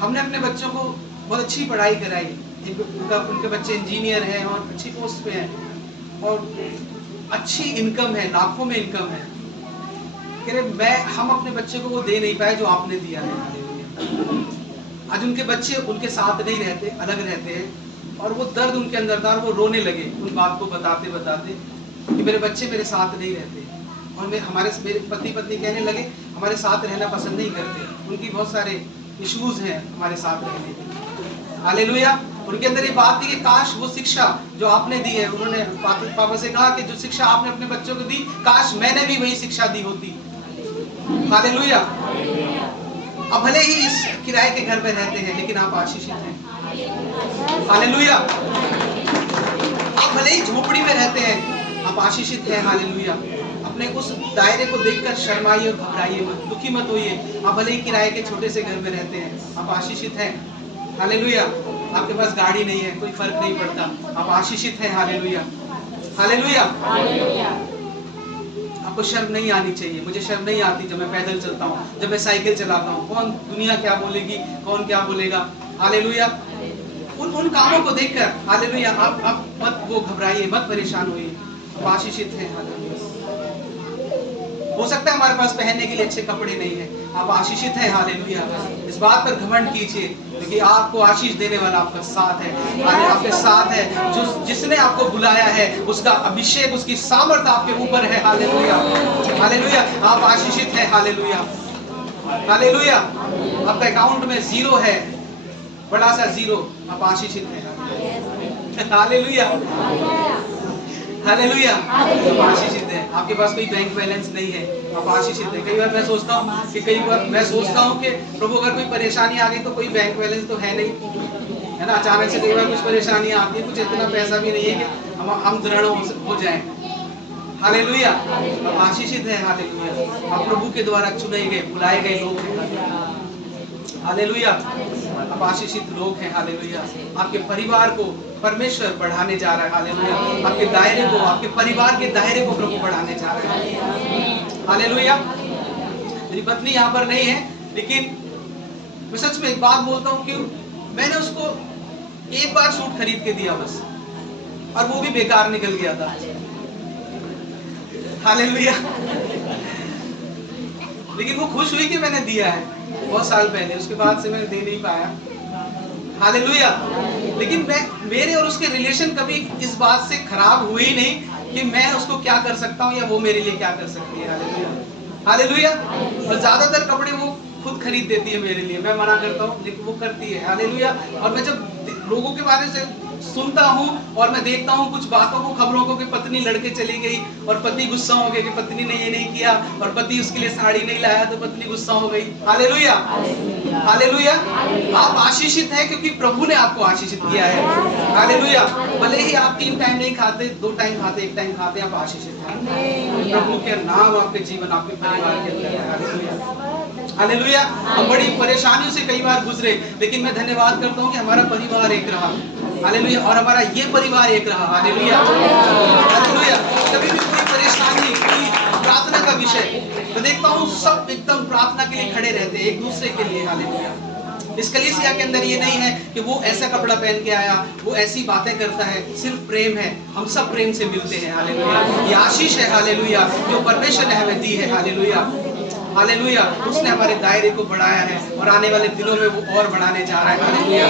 हमने अपने बच्चों को बहुत अच्छी पढ़ाई कराई, उनके बच्चे इंजीनियर हैं और अच्छी पोस्ट पे हैं और अच्छी इनकम है, लाखों में इनकम है। कह रहे हम अपने बच्चे को वो दे नहीं पाए जो आपने दिया है। हालेलुया। आज उनके बच्चे उनके साथ नहीं रहते, अलग रहते हैं और वो दर्द उनके अंदर था और वो रोने लगे उन बात को बताते बताते कि मेरे बच्चे मेरे साथ नहीं रहते और मेरे पति पत्नी कहने लगे हमारे साथ रहना पसंद नहीं करते, उनकी बहुत सारे इश्यूज हैं हमारे साथ रहने के। हालेलुया। उनके अंदर ये बात थी कि काश वो शिक्षा जो आपने दी है, उन्होंने पापा से कहा कि जो शिक्षा आपने अपने बच्चों को दी, काश मैंने भी वही शिक्षा दी होती। हालेलुया। अब भले ही इस किराए के घर में रहते हैं लेकिन आप आशीषित हैं। हालेलुया। आप भले ही झोपड़ी में रहते हैं, आप आशीषित हैं। हालेलुया। अपने उस दायरे को देखकर शर्माइए और घबराइए मत, दुखी मत होइए। आप भले ही किराए के छोटे से घर में रहते हैं, आप आशीषित हैं। हालेलुया। आपके पास गाड़ी नहीं है, कोई फर्क नहीं पड़ता, आप आशीषित हैं। हालेलुया। हालेलुया। आपको शर्म नहीं आनी चाहिए। मुझे शर्म नहीं आती जब मैं पैदल चलता हूँ, जब मैं साइकिल चलाता हूँ। कौन दुनिया क्या बोलेगी, कौन क्या बोलेगा। हालेलुया। उन कामों को देखकर हालेलुया आप मत वो घबराइए, मत परेशान होइए, आप आशीषित हैं। हालेलुया। हो सकता है हमारे पास पहनने के लिए अच्छे कपड़े नहीं है, आप आशीषित हैं। हालेलुया। इस बात पर घमंड कीजिए क्योंकि आपको आशीष देने वाला आपका साथ है, आपके साथ है। जो जिसने आपको बुलाया है उसका अभिषेक, उसकी सामर्थ आपके ऊपर है। हालेलुया। हालेलुया। आप आशीषित हैं। हालेलुया। हालेलुया। आपका अकाउंट में 0 है, बड़ा सा 0, आप आशीषित हैं। हालेलुया। हालेलुया। आप आशीषित हैं। आपके पास कोई बैंक बैलेंस नहीं है, आप आशीषित हैं। कई बार मैं सोचता हूँ कि प्रभु अगर कोई परेशानी आ गई तो कोई बैंक बैलेंस तो है नहीं, है ना। अचानक से कई बार कुछ परेशानी आती है, कुछ इतना पैसा भी नहीं है कि हम दृढ़ हो जाएं। हालेलुया। आप आशीषित हैं। हालेलुया। आप प्रभु के द्वारा चुने गए, बुलाए गए लोग हैं। हालेलुया। आप आशीषित लोग हैं। हालेलुया। आपके परिवार को परमेश्वर बढ़ाने जा रहा है। हालेलुया। आपके दायरे को, आपके परिवार के दायरे को प्रभु बढ़ाने जा रहा है। हालेलुया। मेरी पत्नी यहाँ पर नहीं है लेकिन मैं सच में एक बात बोलता हूँ कि मैंने उसको एक बार सूट खरीद के दिया बस, और वो भी बेकार निकल गया था। हालेलुया। लेकिन वो खुश हुई कि मैंने दिया है बहुत साल पहले, उसके बाद से मैंने दे नहीं पाया। हालेलुया। लेकिन मेरे और उसके रिलेशन कभी इस बात से खराब हुई ही नहीं कि मैं उसको क्या कर सकता हूँ या वो मेरे लिए क्या कर सकती है। हालेलुया। हालेलुया। और ज्यादातर कपड़े वो खुद खरीद देती है मेरे लिए, मैं मना करता हूँ लेकिन वो करती है। हालेलुया। और मैं जब लोगों के बारे से सुनता हूँ और मैं देखता हूँ कुछ बातों को, खबरों को कि पत्नी लड़के चली गई और पति गुस्सा हो गया कि पत्नी ने ये नहीं किया और पति उसके लिए साड़ी नहीं लाया तो पत्नी गुस्सा हो गई। हालेलुया। हालेलुया। आप आशीषित हैं क्योंकि प्रभु ने आपको आशीषित किया है। हालेलुया। भले ही आप 3 टाइम नहीं खाते, 2 टाइम खाते, 1 टाइम खाते, आप आशीषित हैं। प्रभु के नाम आपके जीवन, आपके परिवार के अंदर है। हालेलुया। हालेलुया। हम बड़ी परेशानियों से कई बार गुजरे लेकिन मैं धन्यवाद करता हूँ कि हमारा परिवार एक रहा। हालेलुया। और हमारा ये परिवार एक रहा। हालेलुया। हालेलुया। कभी भी कोई परेशानी, कोई प्रार्थना का विषय, मैं देखता हूँ सब एकदम प्रार्थना के लिए खड़े रहते हैं एक दूसरे के लिए। हालेलुया। इस कलीसिया के अंदर ये नहीं है कि वो ऐसा कपड़ा पहन के आया, वो ऐसी बातें करता है, सिर्फ प्रेम है। हम सब प्रेम से मिलते हैं। हालेलुया। ये आशीष है। हालेलुया। जो परमेश्वर ने हमें दी है। हालेलुया। हालेलुया। उसने हमारे दायरे को बढ़ाया है और आने वाले दिनों में वो और बढ़ाने जा रहा है। हालेलुया।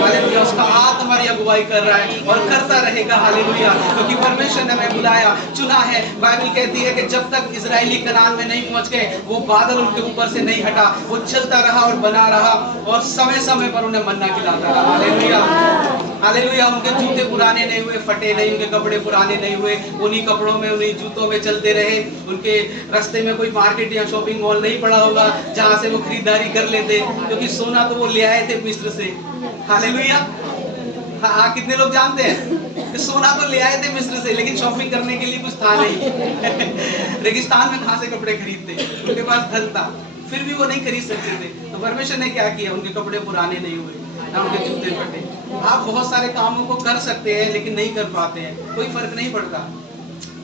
हालेलुया। उसका हाथ हमारी अगुवाई कर रहा है और करता रहेगा। हालेलुया। क्योंकि परमेश्वर ने हमें बुलाया, चुना है। बाइबल कहती है कि जब तक इजरायली कनान में नहीं पहुंच गए, वो बादल उनके ऊपर से नहीं हटा, वो चलता रहा और बना रहा और समय समय पर उन्हें मन्ना खिलाता रहा। हालेलुया। हालेलुया। उनके जूते पुराने नहीं हुए, फटे नहीं, उनके कपड़े पुराने नहीं हुए, उन्हीं कपड़ों में, उन्हीं जूतों में चलते रहे। उनके रास्ते में कोई मार्केट या शॉपिंग मॉल नहीं पड़ा होगा जहां से वो खरीदारी कर लेते, क्योंकि सोना तो वो ले आए थे मिस्र से। हालेलुया। हाँ, कितने लोग जानते हैं कि सोना तो ले आए थे मिस्र से लेकिन शॉपिंग करने के लिए कुछ था नहीं। रेगिस्तान में कहां से कपड़े खरीदते, उनके पास धन था फिर भी वो नहीं खरीद सकते थे। तो परमेश्वर ने क्या किया, उनके कपड़े पुराने नहीं हुए ना उनके जूते फटे। आप बहुत सारे कामों को कर सकते हैं लेकिन नहीं कर पाते हैं, कोई फर्क नहीं पड़ता।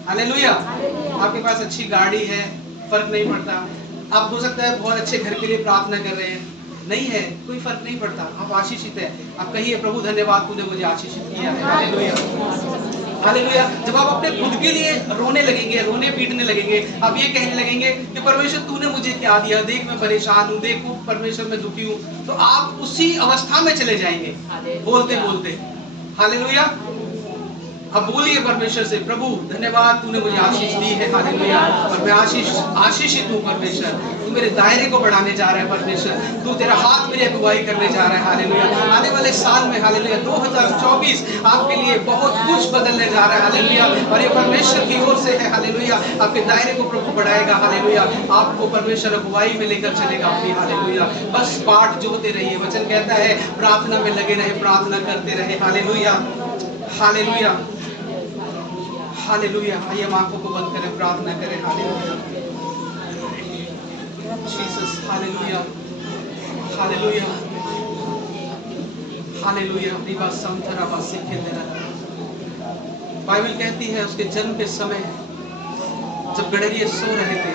हालेलुया। आपके पास अच्छी गाड़ी है, फर्क नहीं पड़ता। आप हो सकता है बहुत अच्छे घर के लिए प्रार्थना कर रहे हैं नहीं है, कोई फर्क नहीं पड़ता, आप आशीषित है। आप कहिए प्रभु धन्यवाद तूने मुझे आशीषित किया है। Hallelujah, hallelujah. जब आप अपने खुद के लिए रोने लगेंगे, रोने पीटने लगेंगे, आप ये कहने लगेंगे कि परमेश्वर तूने मुझे क्या दिया, देख मैं परेशान हूँ, देख परमेश्वर मैं दुखी हूँ, तो आप उसी अवस्था में चले जाएंगे बोलते बोलते। हालेलुया। अब बोलिए परमेश्वर से, प्रभु धन्यवाद तूने मुझे आशीष दी है। हालेलुया। और मैं आशीषित हूँ परमेश्वर, तू मेरे दायरे को बढ़ाने जा रहा है परमेश्वर, तू तेरा हाथ मेरी अगुवाई करने जा रहा है। हालेलुया। आने वाले साल में हालेलुया 2024 आपके लिए बहुत कुछ बदलने जा रहा है। हालेलुया। और ये परमेश्वर की ओर से है। हालेलुया। आपके दायरे को प्रभु बढ़ाएगा। हालेलुया। आपको परमेश्वर अगुवाई में लेकर चलेगा अपनी। हालेलुया। बस पाठ जोते रहिए, वचन कहता है प्रार्थना में लगे रहे, प्रार्थना करते रहे। Hallelujah, hallelujah, hallelujah. आइए हम आंखों को बंद करें, प्रार्थना करें। Hallelujah, Jesus. Hallelujah, hallelujah, hallelujah. अपनी बात समझना बात सीखे देना। बाइबल कहती है उसके जन्म के समय जब गडरिये सो रहे थे,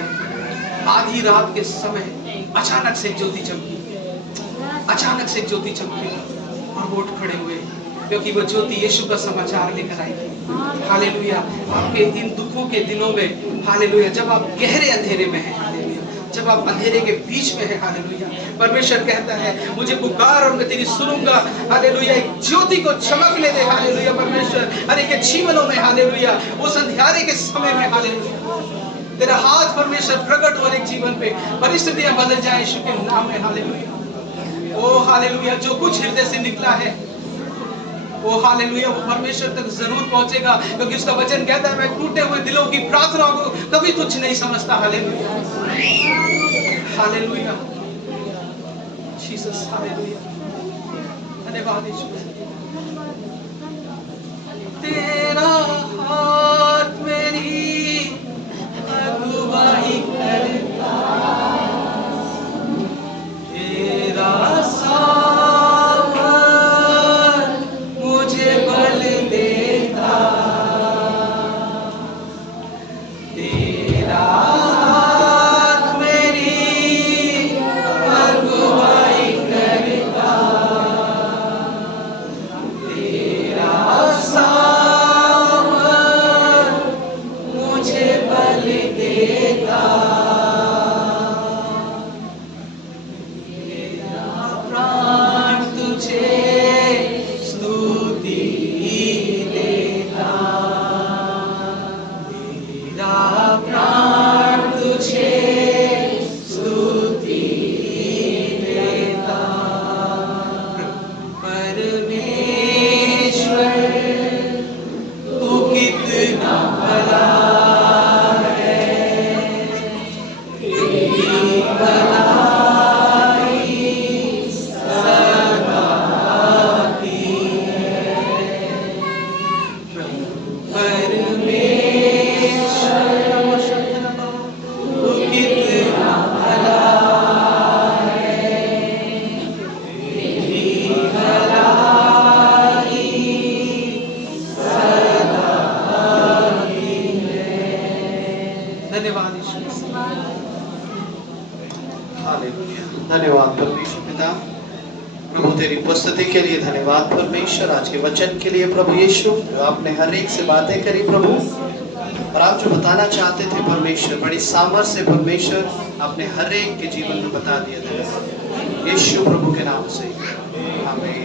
आधी रात के समय अचानक से एक ज्योति चमकी, अचानक से एक ज्योति चमकी और वो उठ खड़े हुए, क्योंकि वो ज्योति यीशु का समाचार लेकर आई थी। हालेलुया। आपके इन दुखों के दिनों में, हालेलुया, जब आप गहरे अंधेरे में हैं, हालेलुया, जब आप अंधेरे के बीच में हैं, हालेलुया, परमेश्वर कहता है मुझे पुकार और मैं तेरी सुनूंगा। हालेलुया। एक ज्योति को चमकने दे। हालेलुया। परमेश्वर अरे के जीवनों में, हालेलुया, उस अंधियारे के समय में, हालेलुया, तेरा हाथ परमेश्वर प्रकट हो एक जीवन पे, परिस्थितियां बदल जाए यीशु के नाम में। हालेलुया। ओ हालेलुया। जो कुछ हृदय से निकला है वो, हालेलुया, वो परमेश्वर तक जरूर पहुंचेगा, क्योंकि उसका वचन कहता है मैं टूटे हुए दिलों की प्रार्थनाओं को कभी तुच्छ नहीं समझता। Hallelujah, hallelujah, Jesus. हालेलुया। धन्यवाद यीशु। तेरा हाथ मेरी अगुवाई करता, तेरा धन्यवाद परमेश्वर पिता, प्रभु तेरी उपस्थिति के लिए धन्यवाद परमेश्वर, आज के वचन के लिए प्रभु यीशु, जो आपने हर एक से बातें करी प्रभु, और आप जो बताना चाहते थे परमेश्वर, बड़ी सामर्थ्य से परमेश्वर आपने हर एक के जीवन में बता दिया। धन्यवाद यीशु प्रभु के नाम से, आमीन।